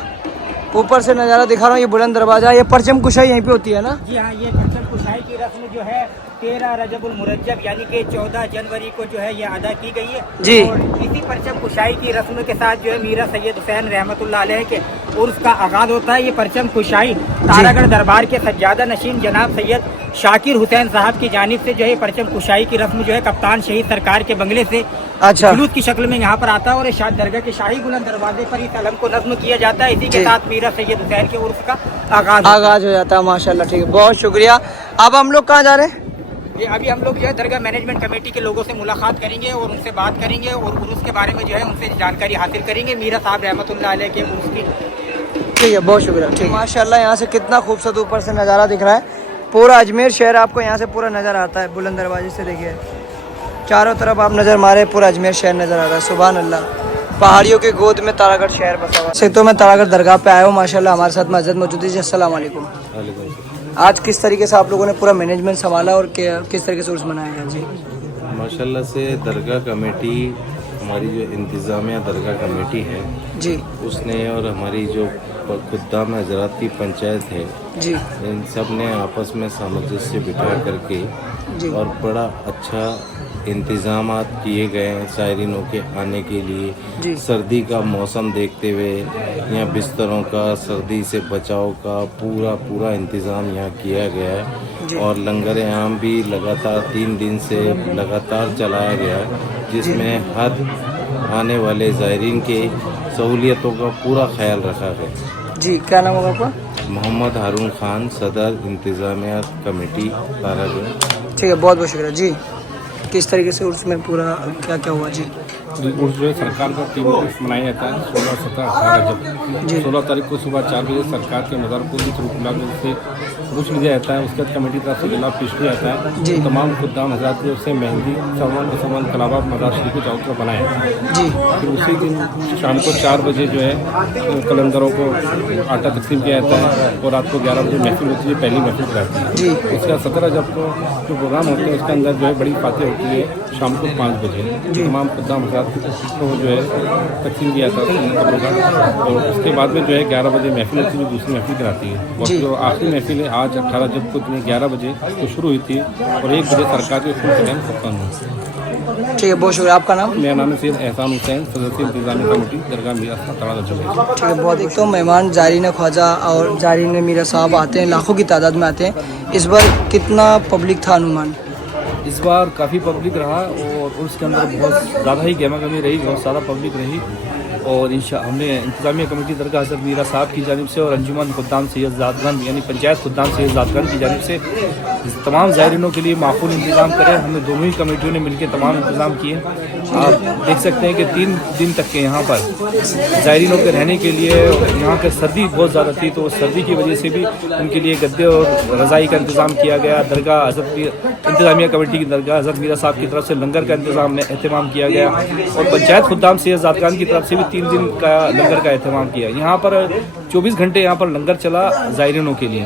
ऊपर से नज़ारा दिखा रहा हूँ। ये बुलंद दरवाज़ा, ये परचम कुशाई यहीं पे होती है ना? जी हाँ, ये परचम कुशाई की रस्म जो है 13 रजबुल मुरज्जब यानी कि 14 जनवरी को जो है ये अदा की गई है। जी। और इसी परचम कुशाई की रस्म के साथ जो है मीरा सैयद हुसैन रहमतुल्लाह अलैह के उर्स का आगाज़ होता है। ये परचम कुशाई तारागढ़ दरबार के सज्जादा नशीन जनाब सैयद शाकिर हुसैन साहब की जानिब से जो है परचम कुशाई की रस्म जो है कप्तान शहीद सरकार के बंगले से अच्छा। जुलूस की शक्ल में यहाँ पर आता है और इस दरगाह के शाही बुलंद दरवाजे पर इस अलम को नज़्म किया जाता है। इसी के जी। साथ मीरा सैयद हुसैन के उर्स का आगाज़ आगाज़ हो जाता है। माशाल्लाह, ठीक है, बहुत शुक्रिया। अब हम लोग कहाँ जा रहे हैं? ये अभी हम लोग जो है दरगाह मैनेजमेंट कमेटी के लोगों से मुलाकात करेंगे और उनसे बात करेंगे और उर्स के बारे में जो है उनसे जानकारी हासिल करेंगे मीरा साहब रहमतुल्लाह अलैह के उर्स की। ठीक है, बहुत शुक्रिया। ठीक है, माशाल्लाह यहाँ से कितना खूबसूरत ऊपर से नज़ारा दिख रहा है। पूरा अजमेर शहर आपको यहाँ से पूरा नज़र आता है। बुलंद दरवाजे से देखिए चारों तरफ आप नज़र मारे, पूरा अजमेर शहर नज़र आ रहा है। सुभान अल्लाह, पहाड़ियों के गोद में तारागढ़ शहर बसा हुआ है। तो मैं तारागढ़ दरगाह पे आया हूँ माशाल्लाह। हमारे साथ मस्जिद मौजूद है जी। अस्सलाम वालेकुम। आज किस तरीके से आप लोगों ने पूरा मैनेजमेंट संभाला और किस तरीके से उर्स मनाया गया जी? माशाल्लाह से दरगाह कमेटी, हमारी जो इंतज़ामिया दरगाह कमेटी है जी उसने और हमारी जो खुद्दाम हजरात की पंचायत है जी इन सब ने आपस में सामंजस्य बिठा करके जी और बड़ा अच्छा इंतज़ामात किए गए हैं सायरीनों के आने के लिए। जी। सर्दी का मौसम देखते हुए यहाँ बिस्तरों का, सर्दी से बचाव का पूरा इंतज़ाम यहाँ किया गया है। और लंगर आम भी लगातार 3 दिन से लगातार चलाया गया है, जिसमें हर आने वाले ज़ायरीन के सहूलियतों का पूरा ख्याल रखा गया। जी, क्या नाम होगा आपका? मोहम्मद हारून खान, सदर इंतज़ामिया कमेटी तारागढ़। ठीक है, बहुत बहुत शुक्रिया जी। किस तरीके से उसमें पूरा क्या क्या हुआ जी? उर्स जो है सरकार का 3 उर्स मनाया जाता है, 16, 17, 18 जब 16 तारीख को सुबह 4 बजे सरकार के मदारपुर की थरूपुला से उर्स लिया जाता है। उसके बाद कमेटी तरफ से गिलाफ पेश किया जाता है। जी। तमाम खुद्दाम हज़रात की ओर से मेहंदी सामान कलावा मदार शरीफ को चारों तरफ बनाया जाता है। जी, फिर उसी दिन शाम को 4 बजे जो है कलंदरों को आटा तकसीम किया जाता है और रात को 11 बजे महफिल होती है, पहली महफिल कराती है। जी। उसके बाद 17 जब को जो प्रोग्राम होते हैं उसके अंदर जो है बड़ी बातें होती है शाम को 5 बजे। तमाम खुद्दाम हज़रात को जो है तकसीम किया जाता है कपड़ों का, और उसके बाद में जो है 11 बजे महफिल होती है, दूसरी महफिल कराती है। और जो आखिरी महफिल है आज 18 जब को 11 बजे तो शुरू हुई थी और 1 बजे सरकार के फुल कदम खत्म हुई। ठीक है, बहुत शुक्रिया। आपका नाम? मेरा नाम है सैयद एहसान हुसैन, सदस्य इंतजामी कमेटी दरगाह मीरा तारा जब। ठीक है, बहुत। एक तो मेहमान ज़ायरीन ख्वाजा और ज़ायरीन मीरा साहब आते हैं, लाखों की तादाद में आते हैं। इस बार कितना पब्लिक था अनुमान? इस बार काफ़ी पब्लिक रहा और उसके अंदर बहुत ज़्यादा ही गहमा गहमी रही, बहुत ज़्यादा पब्लिक रही। और हमने इंतज़ामिया कमेटी दरगाह हज़रत मीरा साहब की जानिब से और अंजुमन खुद्दाम सैयद ज़ादगन यानी पंचायत खुद्दाम सैयद ज़ादगन की जानिब से तमाम ज़ायरीनों के लिए माकूल इंतज़ाम करें। हमने दोनों ही कमेटियों ने मिलकर तमाम इंतज़ाम किए। आप देख सकते हैं कि 3 दिन तक के यहाँ पर ज़ायरीनों के रहने के लिए, यहाँ पर सर्दी बहुत ज़्यादा थी तो सर्दी की वजह से भी उनके लिए गद्दे और रज़ाई का इंतज़ाम किया गया। दरगाह हज़रत इंतज़ामिया कमेटी की दरगाह हज़रत मीरा साहब की तरफ से लंगर का एहतमाम किया गया और पंचायत खुद्दाम सैयद ज़ादगन की तरफ से भी 3 दिन का लंगर का एहतमाम किया। यहाँ पर 24 घंटे यहाँ पर लंगर चला ज़ायरीनों के लिए।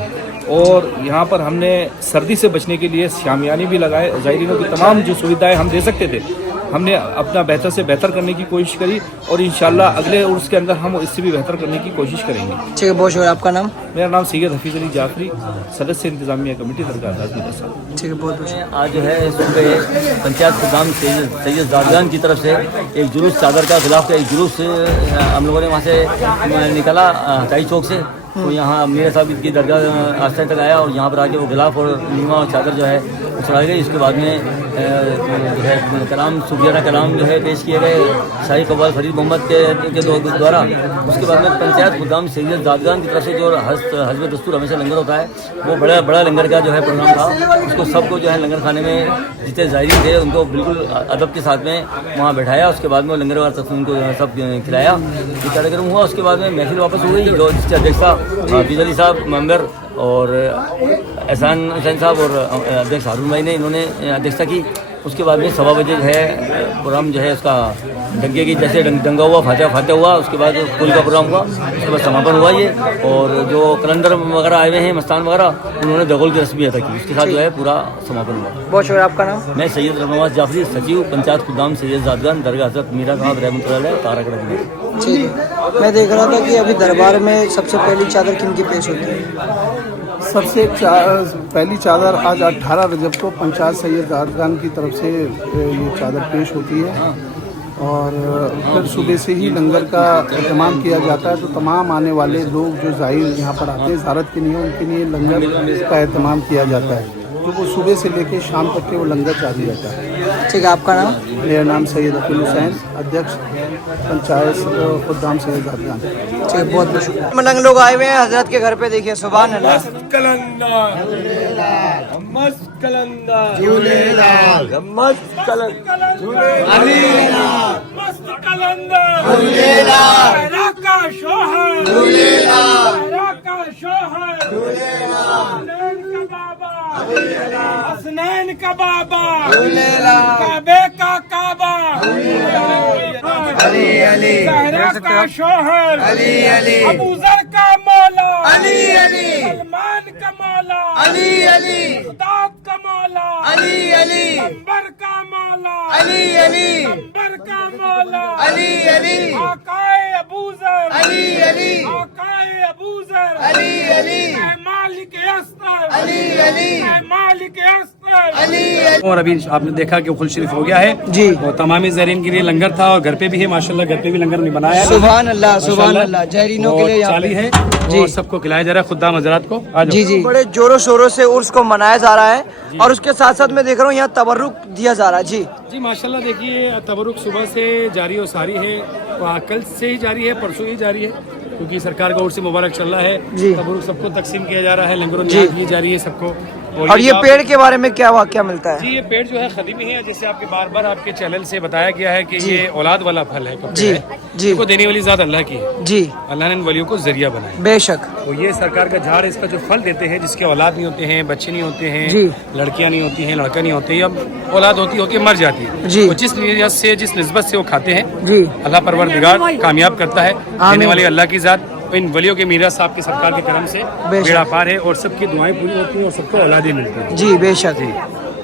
और यहाँ पर हमने सर्दी से बचने के लिए शामियाने भी लगाए। ज़ायरीनों की तमाम जो सुविधाएं हम दे सकते थे हमने अपना बेहतर से बेहतर करने की कोशिश करी और इंशाल्लाह अगले उर्स के अंदर हम इससे भी बेहतर करने की कोशिश करेंगे। ठीक है, बहुत शुक्रिया। आपका नाम? मेरा नाम सैयद हफीज़ अली जाफरी, सदस्य इंतज़ामिया कमेटी दरगाह हज़रत। ठीक है, बहुत बहुत। आज जो है सुबह पंचायत खुद्दाम सैयद ज़ादगन की तरफ से एक जुलूस चादर का खिलाफ का एक जुलूस हम लोगों ने वहाँ से निकाला हटाई चौक से। तो यहाँ मीरा साहब की दरगाह आस्था तक आया और यहाँ पर आके वो गिलाफ और नीमा और चादर जो है चढ़ाई गई। इसके बाद में जो है कलाम सूफियाना कलाम जो है पेश किए गए शाही कव्वाल फरीद मोहम्मद के द्वारा। उसके बाद में पंचायत खुद्दाम सैयद ज़ादगन की तरफ से जो हस्ब दस्तूर हमेशा लंगर होता है वो बड़ा लंगर का जो है प्रोग्राम था। उसको सबको जो है लंगर खाने में जितने ज़ायरीन थे उनको बिल्कुल अदब के साथ में वहाँ बैठाया। उसके बाद में लंगर वाला तक उनको सब खिलाया। ये कार्यक्रम हुआ। उसके बाद में महफिल वापस हो गई जो जिसके अध्यक्षता हफीज़ अली साहब मेंबर और एहसान हुसैन साहब और अध्यक्ष हारून भाई ने इन्होंने अध्यक्षता की। उसके बाद में 1:15 बजे जो है प्रोग्राम जो है उसका डंगे की जैसे दंगा हुआ फातह हुआ। उसके बाद फूल का प्रोग्राम हुआ। उसके बाद समापन हुआ ये। और जो कलंदर वगैरह आए हुए हैं मस्तान वगैरह उन्होंने दगोल की रस्मी अदा की। उसके साथ जो है पूरा समापन हुआ। बहुत शुक्रिया। आपका नाम? मैं सैयद रहमान जाफरी, सचिव पंचायत खुद्दाम सैयद ज़ादगन दरगाह हज़रत मीरा साहब रहमतुल्लाह तारागढ़ में। ठीक है, मैं देख रहा था कि अभी दरबार में सबसे पहली चादर किन की पेश होती है? सबसे पहली चादर आज 18 रजब को पंचायत सैयद ज़ादगन की तरफ से ये चादर पेश होती है और फिर सुबह से ही लंगर का एहतमाम किया जाता है। तो तमाम आने वाले लोग जो ज़ाहिर यहाँ पर आते हैं ज़ारत के लिए उनके लिए लंगर का एहतमाम किया जाता है जो वो सुबह से लेकर शाम तक के वो लंगर जारी रहता है। ठीक है, आपका नाम? मेरा नाम सैयद हफीज़ हुसैन, अध्यक्ष पंचायत खुद्दाम सैयद ज़ादगन। ठीक है, बहुत बहुत शुक्रिया। मलंग लोग आए हुए हैं हजरत के घर पे, देखिए सुभान अल्लाह। हसनैन का बाबा, काबे का काबा, ज़हरा का शोहर, अबूज़र का मौला, सलमान का मौला, खुदात का मौला, अंबर का मौला, अंबर का मौला, आकाए अबूज़र, आकाए अबूज़र, मालिक अस्तर, मालिक अस्तर। और अभी आपने देखा कि खुल शरीफ हो गया है जी। और तमामी ज़ायरीन के लिए लंगर था और घर पे भी है माशाल्लाह, घर पे भी लंगर नहीं बनाया है। सुभान अल्लाह, सुभान अल्लाह। जहरीनों के लिए यहाँ चाली पे है जी। और सबको खिलाया जा रहा है खुद्दाम हजरात को। आ जाओ। जी जी, बड़े जोरों शोरों से उर्स को मनाया जा रहा है और उसके साथ साथ मैं देख रहा हूँ यहाँ तबर्रुक दिया जा रहा है। जी जी माशाल्लाह, देखिए तबरुक सुबह से जारी और सारी है, कल से ही जारी है, परसों ही जारी है, क्योंकि सरकार का उर्स मुबारक चल रहा है। जी। तबरुक सबको तकसीम किया जा रहा है, लंगरों जी। दी जा रही है सबको। और ये पेड़ के बारे में क्या वाकया मिलता है? जी, ये पेड़ जो है खदीमी है, जैसे आपके बार बार आपके चैनल से बताया गया है कि ये औलाद वाला फल है, जी जी, को देने वाली ज़ात अल्लाह की है। जी, अल्लाह ने इन वलियों को जरिया बनाया। बेशक। तो ये सरकार का झाड़, इसका जो फल देते हैं, जिसके औलाद नहीं होते हैं, बच्चे नहीं होते हैं, जी। लड़कियां नहीं होती हैं, लड़का नहीं होते, अब औलाद होती होकर मर जाती है, जी। तो जिस नीयत से, जिस निस्बत से वो खाते हैं, जी, अल्लाह परवरदिगार कामयाब करता है। देने वाली अल्लाह की ज़ात, इन वलियों के मीरास आपकी सरकार के करम से बेड़ा पार है और सबकी दुआएं पूरी होती हैं और सबको औलादें मिलती हैं। जी बेशक।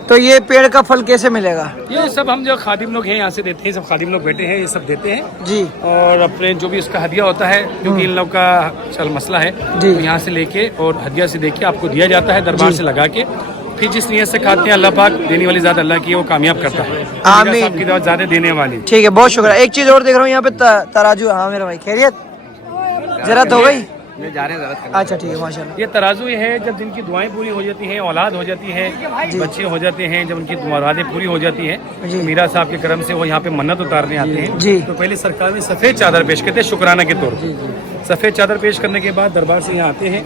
तो ये पेड़ का फल कैसे मिलेगा? ये सब हम जो खादिम लोग हैं यहाँ से देते हैं, सब खादिम लोग बैठे हैं, ये सब देते हैं जी। और अपने जो भी उसका हदिया होता है, क्योंकि इन लोग का चल मसला है, जी। तो यहाँ से लेके और हदिया से देके आपको दिया जाता है, दरबार से लगा के, फिर जिस नियत से खाते हैं अल्लाह पाक देने वाली ज़ात अल्लाह की है, वो कामयाब करता है। आमीन। आपकी दावत ज़्यादा देने वाली। ठीक है, बहुत शुक्रिया। एक चीज और देख रहा हूँ यहाँ पे तराजू। हाँ मेरा भाई, खैरियत? जरूरत हो गई? अच्छा ठीक है, माशाल्लाह। ये तराजू है, जब जिनकी दुआएं पूरी हो जाती हैं, औलाद हो जाती है, बच्चे हो जाते हैं, जब उनकी मुरादें पूरी हो जाती हैं, तो मीरा साहब के करम से वो यहाँ पे मन्नत उतारने आते हैं। जी। तो पहले सरकार में सफ़ेद चादर पेश करते हैं शुक्राना के तौर पर। सफ़ेद चादर पेश करने के बाद दरबार से यहाँ आते हैं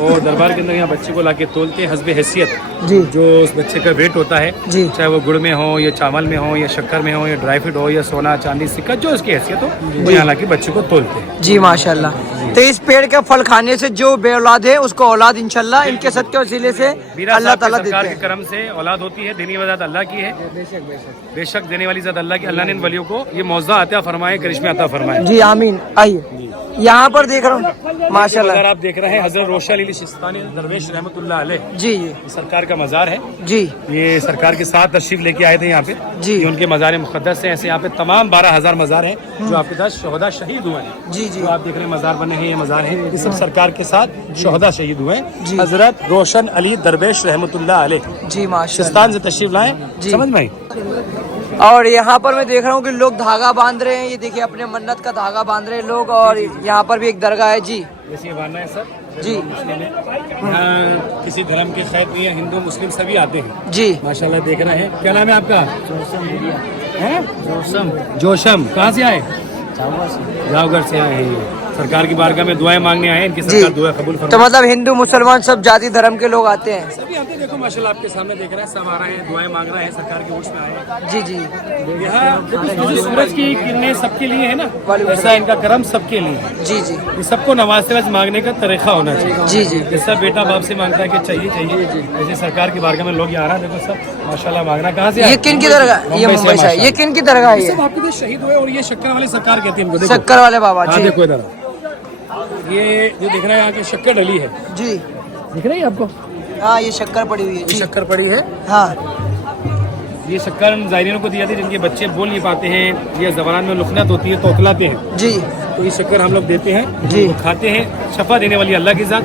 और दरबार के अंदर यहाँ बच्चे को लाके तोलते हैं हस्बे हैसियत, जी। जो उस बच्चे का वेट होता है, जी। चाहे वो गुड़ में हो या चावल में हो या शक्कर में हो या ड्राई फ्रूट हो या सोना चांदी सिक्का, जो उसकी हैसियत हो, वो यहाँ लाके बच्चे को तोलते हैं। जी माशाल्लाह। तो इस पेड़ का फल खाने से जो बे औलाद है उसको औलाद इंशाल्लाह इनके सदके वसीले से अल्लाह ताला देते सरकार के हैं। करम से औलाद होती है, देने वाली ज़ात अल्लाह की है। बेशक देने वाली ज़ात अल्लाह की। अल्लाह ने इन वलियों को ये मौज़ा अता फरमाए, करिश्मे अता फरमाए। जी आमीन। आइए यहाँ पर देख रहा हूँ माशाल्लाह। अगर आप देख रहे हैं हज़रत रोशा अली सिस्तानी दरवेश रहमतुल्लाह अलैह, जी जी, सरकार का मज़ार है। जी, ये सरकार के साथ तशरीफ लेके आए थे यहाँ पे। जी। ये उनके मज़ार मुक़द्दस हैं। ऐसे यहाँ पे तमाम 12,000 मज़ार हैं जो आपके साथ शहदा शहीद हुए हैं। जी जी, जो आप देख रहे हैं मज़ार बने हैं, ये मज़ार हैं, ये सब सरकार के साथ शहदा शहीद हुए जी। हैं। हज़रत रोशन अली दरवेश रहमतुल्लाह अलैह जी माशाल्लाह। सिस्तान से तशरीफ लाए, जी। समझ में आई? और यहाँ पर मैं देख रहा हूँ कि लोग धागा बांध रहे हैं। ये देखिए अपने मन्नत का धागा बांध रहे हैं लोग। और यहाँ पर भी एक दरगाह है। जी जैसे ये बांधना है सर जी, यहाँ किसी धर्म के खैर नहीं है, हिंदू मुस्लिम सभी आते हैं। जी माशाल्लाह देख रहे हैं। क्या नाम है आपका? जोशम। कहाँ से आए? जावगर से आए हैं। सरकार की बारगाह में दुआएं मांगने आए हैं, इनकी सरकार दुआ कबूल फरमाए। तो मतलब हिंदू मुसलमान सब जाति धर्म के लोग आते हैं। सभी आते हैं। देखो माशाल्लाह आपके सामने देख रहे हैं, सब आ रहे हैं, दुआएं मांग रहे हैं, सरकार के उर्स में आए हैं। जी जी, यहाँ जैसे सूरज की किरणें सबके लिए है ना, ऐसा इनका करम सबके लिए है। जी जी, ये सबको नवाज नवाज मांगने का तरीका होना चाहिए। जी जी, जैसा बेटा बाप से मांगता है कि चाहिए चाहिए, जैसे सरकार की बारगाह में लोग यहाँ आ रहे हैं। देखो सब माशाल्लाह मांग रहा है। कहाँ से? ये किन की दरगाह? ये मुंबई से है। ये किन की दरगाह है? सब आपके देश शहीद हुए और ये शक्कर वाले सरकार कहती है इनको। देखो शक्कर वाले बाबा हाँ, जी। देखो इधर ये जो दिख रहा है यहाँ की शक्कर डली है, जी दिख रही है आपको? हाँ, ये शक्कर पड़ी हुई है। ये जी शक्कर पड़ी है। हाँ ये शक्कर ज़ायरीनों को दी जाती है जिनके बच्चे बोल नहीं पाते हैं या ज़बान में लुकनत होती है, तोतलाते हैं। जी, तो ये शक्कर हम लोग देते हैं जी। वो खाते हैं। शफा देने वाली अल्लाह की ज़ात,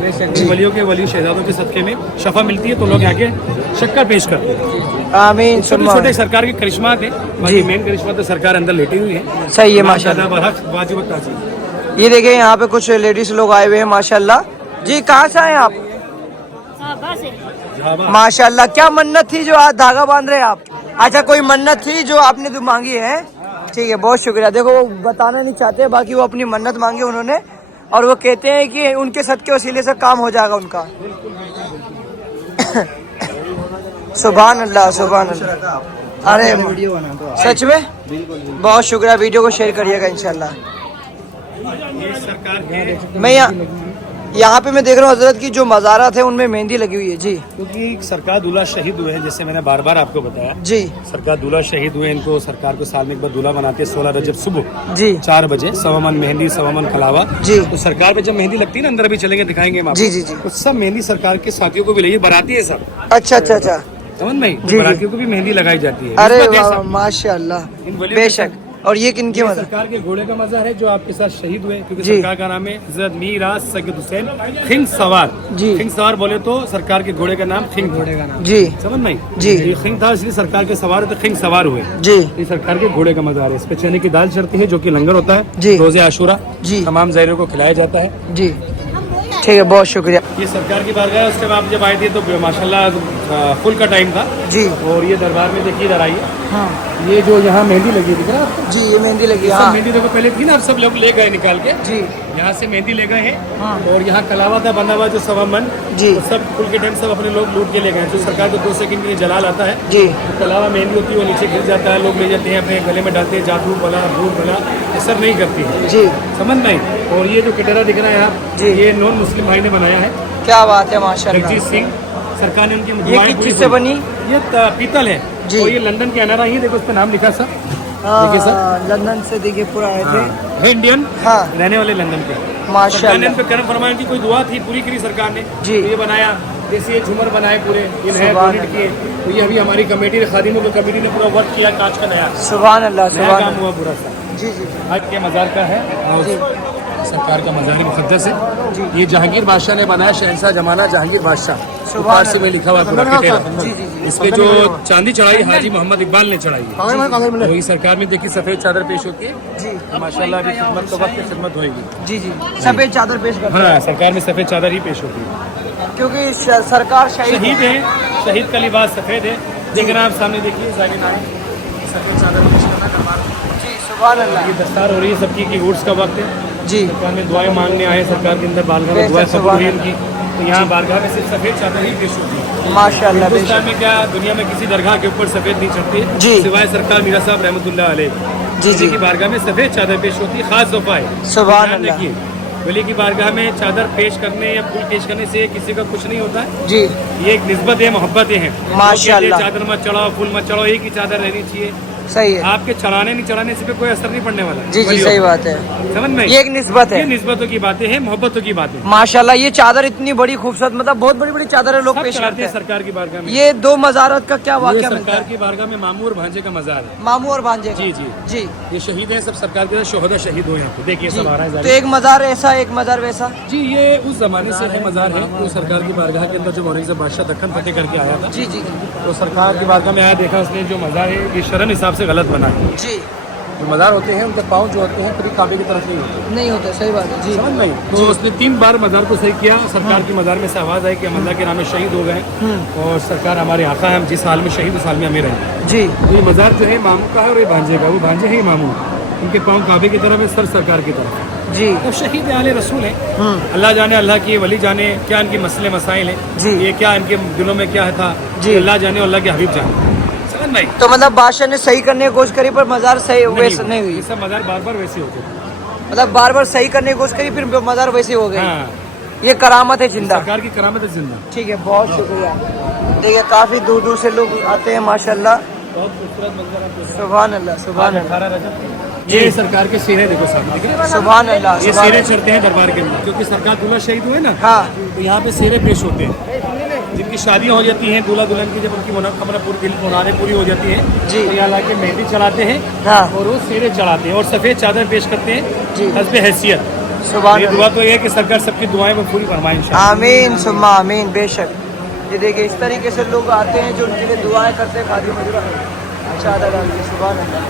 वलियों के वली शहजादों के सदक़े में शफा मिलती है, तो लोग यहाँ के शक्कर पेश करते हैं। आमीन। छोटे छोटे सरकार के करिश्मा थे, बाकी मेन करिश्मा तो सरकार अंदर लेटी हुई है। सही है माशाल्लाह। ये देखिए यहाँ पे कुछ लेडीज लोग आए हुए हैं माशाल्लाह। जी कहाँ से आए आप? माशाल्लाह। क्या मन्नत थी जो आज धागा बांध रहे हैं आप? अच्छा, कोई मन्नत थी जो आपने तो मांगी है? ठीक है, बहुत शुक्रिया। देखो वो बताना नहीं चाहते, बाकी वो अपनी मन्नत मांगी उन्होंने और वो कहते हैं कि उनके सदके वसीले से काम हो जाएगा उनका। सुभान अल्लाह, सुभान अल्लाह। अरे सच में बहुत शुक्रिया। वीडियो को शेयर करिएगा इंशाल्लाह। मैं यहाँ पे मैं देख रहा हूँ हजरत की जो मज़ारात है उनमें मेहंदी लगी हुई है। जी, क्योंकि सरकार दूल्हा शहीद हुए हैं, जैसे मैंने बार बार आपको बताया। जी, सरकार दूल्हा शहीद हुए, इनको सरकार को साल में एक बार दूल्हा बनाते हैं 16 रजब सुबह जी, 4 बजे। सवामन मेहंदी, सवामन कलावा। जी, तो सरकार पे जब मेहंदी लगती है ना, अंदर भी चलेंगे दिखाएंगे हम आपको। जी जी जी, तो सब मेहंदी सरकार के साथियों को भी लगी, बराती है सब। अच्छा अच्छा अच्छा, समझ में? जी, बरातियों को भी मेहंदी लगाई जाती है। अरे माशाल्लाह, बेशक और ये किनके ये मज़ार? सरकार के घोड़े का मज़ार है जो आपके साथ शहीद हुए, क्योंकि जी। सरकार का नाम है हज़रत मीराज सैयद हुसैन खिंग सवार। जी। खिंग सवार बोले तो सरकार के घोड़े का नाम खिंग, घोड़े का नाम, जी समझ में? जी। ये खिंग था इसलिए सरकार के सवार तो खिंग सवार हुए। जी ये सरकार के घोड़े का मज़ार है। इस पे चने की दाल चढ़ती है जो कि लंगर होता है जी। रोज़े आशूरा, जी। तमाम ज़ायरों को खिलाया जाता है। जी ठीक है, बहुत शुक्रिया। ये सरकार की बारगाह है। उसके बाद जब आए थे तो माशाल्लाह फुल का टाइम था। जी और ये दरबार में देखिए इधर आइए, हाँ ये जो यहाँ मेहंदी लगी दिख रहा है आपको? जी, ये मेहंदी लगी, सब हाँ मेहंदी देखो पहले थी ना, अब सब लोग ले गए निकाल के। जी यहाँ से मेहंदी ले गए हैं। हाँ। और यहाँ कलावा था बंधा हुआ जो सवा मन, जी। तो सब फुल के टाइम सब अपने लोग लूट के ले गए। जो सरकार को 2 सेकंड के लिए जलाल आता है, जी तो कलावा मेहंदी होती है वो नीचे गिर जाता है, लोग ले जाते हैं अपने गले में डालते हैं, जादू भला भूत भला असर नहीं करती है, जी समझ नहीं। और ये जो कटोरा दिख रहा है यहाँ, जी। ये नॉन मुस्लिम भाई ने बनाया है, क्या बात है, माशाल्लाह। जगजीत सिंह। सरकार ने उनकी ये दुआएं किस पूरी चीज़ से हुई। बनी? ये पीतल है जी। और ये लंदन के अनारा ही, देखो उस पर नाम लिखा सर, देखिए सर। हाँ, लंदन से देखिए पूरा आए थे। है इंडियन, हाँ रहने वाले लंदन के। सरकार ने माशाल्लाह। इन पे करम फरमाने की कोई दुआ थी, पूरी करी सरकार ने। जी। तो ये बनाया, जैसे ये झूमर बनाए पूरे, ये नया सुभान डोनेट किए। तो ये अभी हमारी कमेटी ने, खादिमों की कमेटी ने पूरा वर्क किया, कांच का नया सुभान अल्लाह, नया सुभान काम अल्लाह। हुआ पूरा सा। जी जी आज के मज़ार का है और सरकार का मज़ार मुक़द्दस है। ये जहांगीर बादशाह ने बनाया, शहंशाह जमाना जहांगीर बादशाह, फारसी में लिखा हुआ है पूरा कटेरा। इस पे जो चांदी चढ़ाई हाजी मोहम्मद इकबाल ने चढ़ाई है। वही सरकार में देखिए सफ़ेद चादर पेश होती है जी माशाल्लाह। अभी खिदमत तो वक्त खिदमत होगी। जी जी, सफेद चादर पेश करते हाँ, सरकार में सफ़ेद चादर ही पेश होती है, हैं क्योंकि सरकार शहीद है। शहीद का लिबास सफ़ेद है। देख रहे हैं आप सामने, देखिए जाहिर आए सफ़ेद चादर पेश करना दरबार में। जी सुभान अल्लाह। ये दस्तार हो रही है सबकी की उर्स का वक्त है। जी सरकार में दुआएं मांगने आए, सरकार के अंदर बारगाह में दुआएं कबूल हुई उनकी। तो यहाँ बारगाह में सिर्फ सफ़ेद चादर ही पेश होती है। माशाल्लाह, हिंदुस्तान में क्या दुनिया में किसी दरगाह के ऊपर सफ़ेद नहीं चढ़ती जी। सिवाय सरकार मीरा साहब रहमतुल्लाह अलैह जी जी की बारगाह में सफ़ेद चादर पेश होती है, खास तोहफा है। सुभान ध्यान अल्लाह। रखिए, वली की बारगाह में चादर पेश करने या फूल पेश करने से किसी का कुछ नहीं होता है। जी ये एक निस्बत है, मोहब्बतें हैं। माशाल्लाह। चादर मत चढ़ाओ, फूल मत चढ़ाओ, एक ही चादर रहनी चाहिए। सही है। आपके चढ़ाने नहीं चढ़ाने से पे कोई असर नहीं पड़ने वाला। जी जी सही बात है, समझ में? ये एक निस्बत ये है। निस्बतों की बातें हैं, मोहब्बतों की बातें। माशाल्लाह, ये चादर इतनी बड़ी खूबसूरत, मतलब बहुत बड़ी बड़ी चादर है, लोग सब पेश चढ़ाते करते हैं हैं। सरकार की बारगाह में। ये 2 मज़ारत का क्या ये वाक़या मिलता सरकार है? की बारगाह में मामू और भांजे का मज़ार है। मामू और भांजे का? जी जी जी ये शहीद है सब, सरकार के शोहदा शहीद हुए हैं। देखिए जी। सब आ रहा है तो एक मज़ार ऐसा, एक मज़ार वैसा? जी। ये उस जमाने से है मज़ार है, तो सरकार की बारगाह के अंदर जो औरंगज़ेब बादशाह दक्कन फतेह करके आया था, जी जी तो सरकार की बारगाह में आया, देखा उसने जो मज़ार है ये शरन हिसाब से गलत बना है। जी जो मज़ार होते हैं उनके पाँव जो होते हैं कभी काबे की तरफ नहीं होते, नहीं होता, सही बात है। जी समझ में? तो उसने 3 बार मज़ार को सही किया। सरकार की मज़ार में से आवाज़ आई कि हम अल्लाह के नाम में शहीद हो गए और सरकार हमारे आका है, हम जिस हाल में शहीद उस हाल में हमें रहें। जी तो ये मज़ार जो है मामू का है और ये भांजे का। वो भांजे है, मामू, उनके पाँव काबे की तरफ है, सर सरकार की तरफ है। जी तो शहीद आले रसूल है। अल्लाह जाने, अल्लाह की वली जाने क्या इनके मसले मसाइल हैं, जी। ये क्या इनके दिलों में क्या था, जी। अल्लाह जाने, अल्लाह के हबीब जाने। समझ नहीं? तो मतलब बादशाह ने सही करने की कोशिश करी पर मज़ार सही वैसे नहीं हुई, ये सब मज़ार बार बार वैसे होते हैं। मतलब बार बार सही करने की कोशिश करी फिर मज़ार वैसे हो गई। हाँ, ये करामत है जिंदा। सरकार की करामत है जिंदा। ठीक है, बहुत शुक्रिया। देखिए काफ़ी दूर दूर से लोग आते हैं माशाल्लाह। बहुत खूबसूरत मंजर आपको। सुभान अल्लाह, सुभान अल्लाह, 18 रजब ये सरकार के सिरे देखो सामने, ठीक है? सुभान अल्लाह। ये सुभान सिरे अल्लाह। चढ़ते हैं दरबार के अंदर, क्योंकि सरकार दूल्हा शहीद हुए ना, हाँ तो यहाँ पे सिरे पेश होते हैं। जिनकी शादियाँ हो जाती हैं, दूल्हा दुल्हन की जब उनकी मनोकामना पूरी मुरादें पूरी हो जाती हैं, जी। तो यहाँ लाके मेहंदी चढ़ाते हैं हाँ और वो सिरे चढ़ाते हैं और सफ़ेद चादर पेश करते हैं जी। हस्बे हैसियत। सुभान ये अल्लाह। दुआ तो ये है कि सरकार सबकी दुआएं में पूरी फरमाए इंशाअल्लाह। आमीन सुम्मा आमीन, बेशक। ये देखिए इस तरीके से लोग आते हैं जो उनके लिए दुआएं करते हैं, खादी मजरा चादर डाल के। सुभान अल्लाह।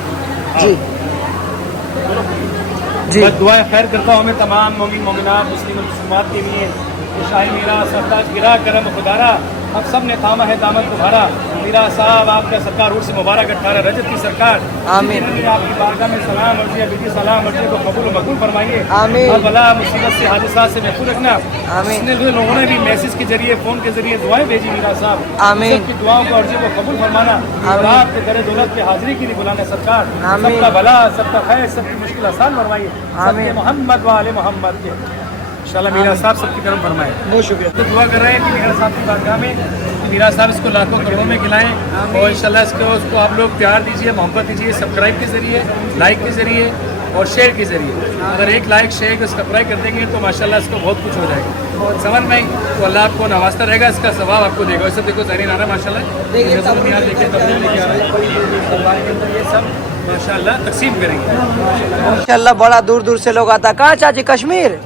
जी जी बस दुआ खैर करता हूँ मैं तमाम मोमिन मोमिनात मुस्लिम मुस्लिमात के लिए। शाही मेरा सरताज गिरा करम खुदारा, हम सब ने थामा है दामन तुम्हारा। मेरा साहब आपका सरकार उर्स मुबारक 18 रजब की सरकार। आमीन। आपकी बारगाह में सलाम अर्जिया बीती सलाम अर्जिया को कबूल मकबूल फरमाइए। आमीन। और बला मुसीबत से हादिसा से महफूज रखना। आमीन। जितने लोगों ने भी मैसेज के जरिए फ़ोन के जरिए दुआएं भेजी मेरा साहब, आमीन। सबकी दुआओं को अर्जी को कबूल फरमाना और आपके दर दौलत पे हाजिरी के लिए बुलाना सरकार। आमीन। सबका भला, सबका खैर, सबकी मुश्किल आसान फरमाइए। आमीन। सबके मोहम्मद वाले मोहम्मद के इंशाल्लाह मीरा साहब सबकी करम फरमाए। बहुत शुक्रिया। तो दुआ कर रहे हैं कि मीरा साहब की बारगाह में मीरा साहब इसको लाखों करोड़ों में खिलाएं और इंशाल्लाह उसको आप लोग प्यार दीजिए, मोहब्बत दीजिए, सब्सक्राइब के जरिए, लाइक के जरिए और शेयर के जरिए। अगर 1 लाइक शेयर को सब्सक्राइब कर देंगे तो माशाल्लाह इसको बहुत कुछ हो जाएगा। समझ में तो अल्लाह आपको नवाजता रहेगा, इसका सवाब आपको देगा। वैसे देखो जहरीन आ रहा है माशाल्लाह, देखिए ये सब माशाल्लाह तकसीम करेंगे। माशाल्लाह बड़ा दूर दूर से लोग आता है। कहाँ चाची? कश्मीर।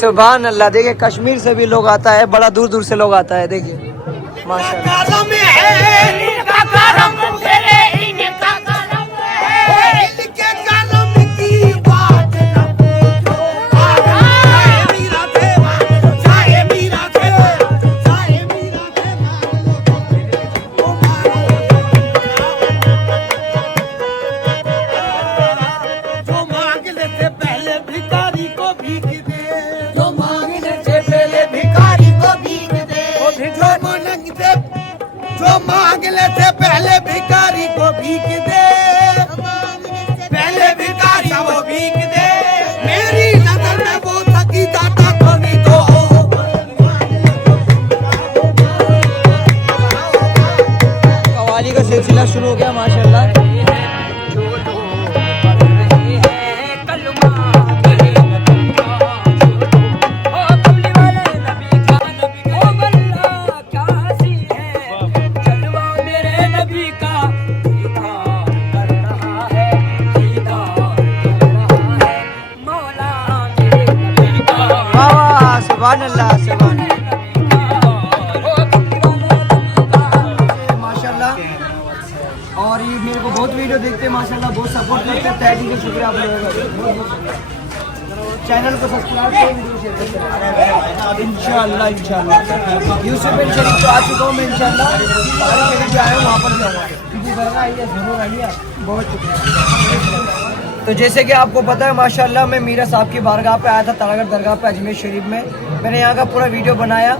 सुभान अल्लाह, देखिए कश्मीर से भी लोग आता है, बड़ा दूर दूर से लोग आता है। देखिए माशाल्लाह। जो मांगने से पहले भिखारी को भीख दे, पहले भिखारी को भीख दे। मेरी नजर में वो थकी दाता को नहीं तो। कव्वाली का सिलसिला शुरू हो गया माशाल्लाह। सुभान अल्लाह, सुभान माशाल्लाह। और ये मेरे को बहुत वीडियो देखते हैं माशाल्लाह, बहुत सपोर्ट करते हैं। तहे दिल से शुक्रिया आप लोगों का। चैनल को सब्सक्राइब करें, वीडियो शेयर करें इंशाल्लाह। इंशाल्लाह यूसुफ बिन शरीफ तो आ चुका हूँ मैं इंशाल्लाह। और शरीफ आया हूँ, वहाँ पर जाऊँगा। आइए जरूर आइए, बहुत शुक्रिया। तो जैसे कि आपको पता है माशाल्लाह, मैं मीरा साहब की बारगाह पे आया था, तारागढ़ दरगाह पे अजमेर शरीफ में। मैंने यहाँ का पूरा वीडियो बनाया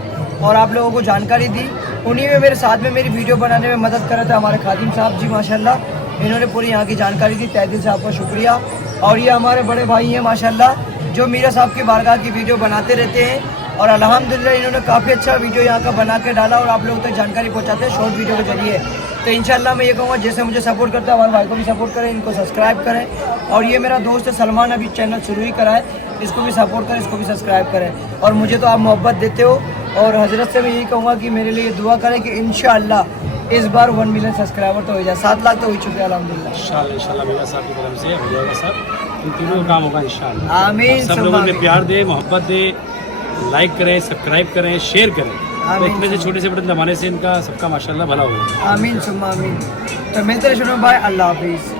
और आप लोगों को जानकारी दी। उन्हीं में मेरे साथ में मेरी वीडियो बनाने में मदद कर रहे थे हमारे खादिम साहब जी माशाल्लाह। इन्होंने पूरी यहाँ की जानकारी दी, तहे दिल से आपका शुक्रिया। और ये हमारे बड़े भाई हैं माशाल्लाह, जो मीरा साहब की बारगाह की वीडियो बनाते रहते हैं। और अल्हम्दुलिल्लाह इन्होंने काफ़ी अच्छा वीडियो यहाँ का बना के डाला और आप लोगों तक जानकारी पहुँचाते हैं शॉर्ट वीडियो के जरिए। तो इंशाल्लाह मैं ये कहूँगा, जैसे मुझे सपोर्ट करता है हमारे भाई को भी सपोर्ट करें, इनको सब्सक्राइब करें। और ये मेरा दोस्त है सलमान, अभी चैनल शुरू ही करा है, इसको भी सपोर्ट करें, इसको भी सब्सक्राइब करें। और मुझे तो आप मोहब्बत देते हो, और हजरत से मैं यही कहूँगा कि मेरे लिए दुआ करें कि इंशाल्लाह इस बार 1 मिलियन सब्सक्राइबर तो हो जाए। 7 लाख तो हो चुके हैं अल्हम्दुलिल्लाह। इंशाल्लाह मेरा साहब की तरफ से हो जाएगा सर, इन तीनों काम होगा इंशाल्लाह। आमीन। सब लोगों ने प्यार दे, मोहब्बत दे, लाइक करें, सब्सक्राइब करें, शेयर करें। तो इतने से छोटे से बड़े ज़माने से इनका सबका माशाल्लाह भला होगा। आमीन सुम्मा आमीन। तो मिलते हैं, शुरू भाई, अल्लाह हाफिज़।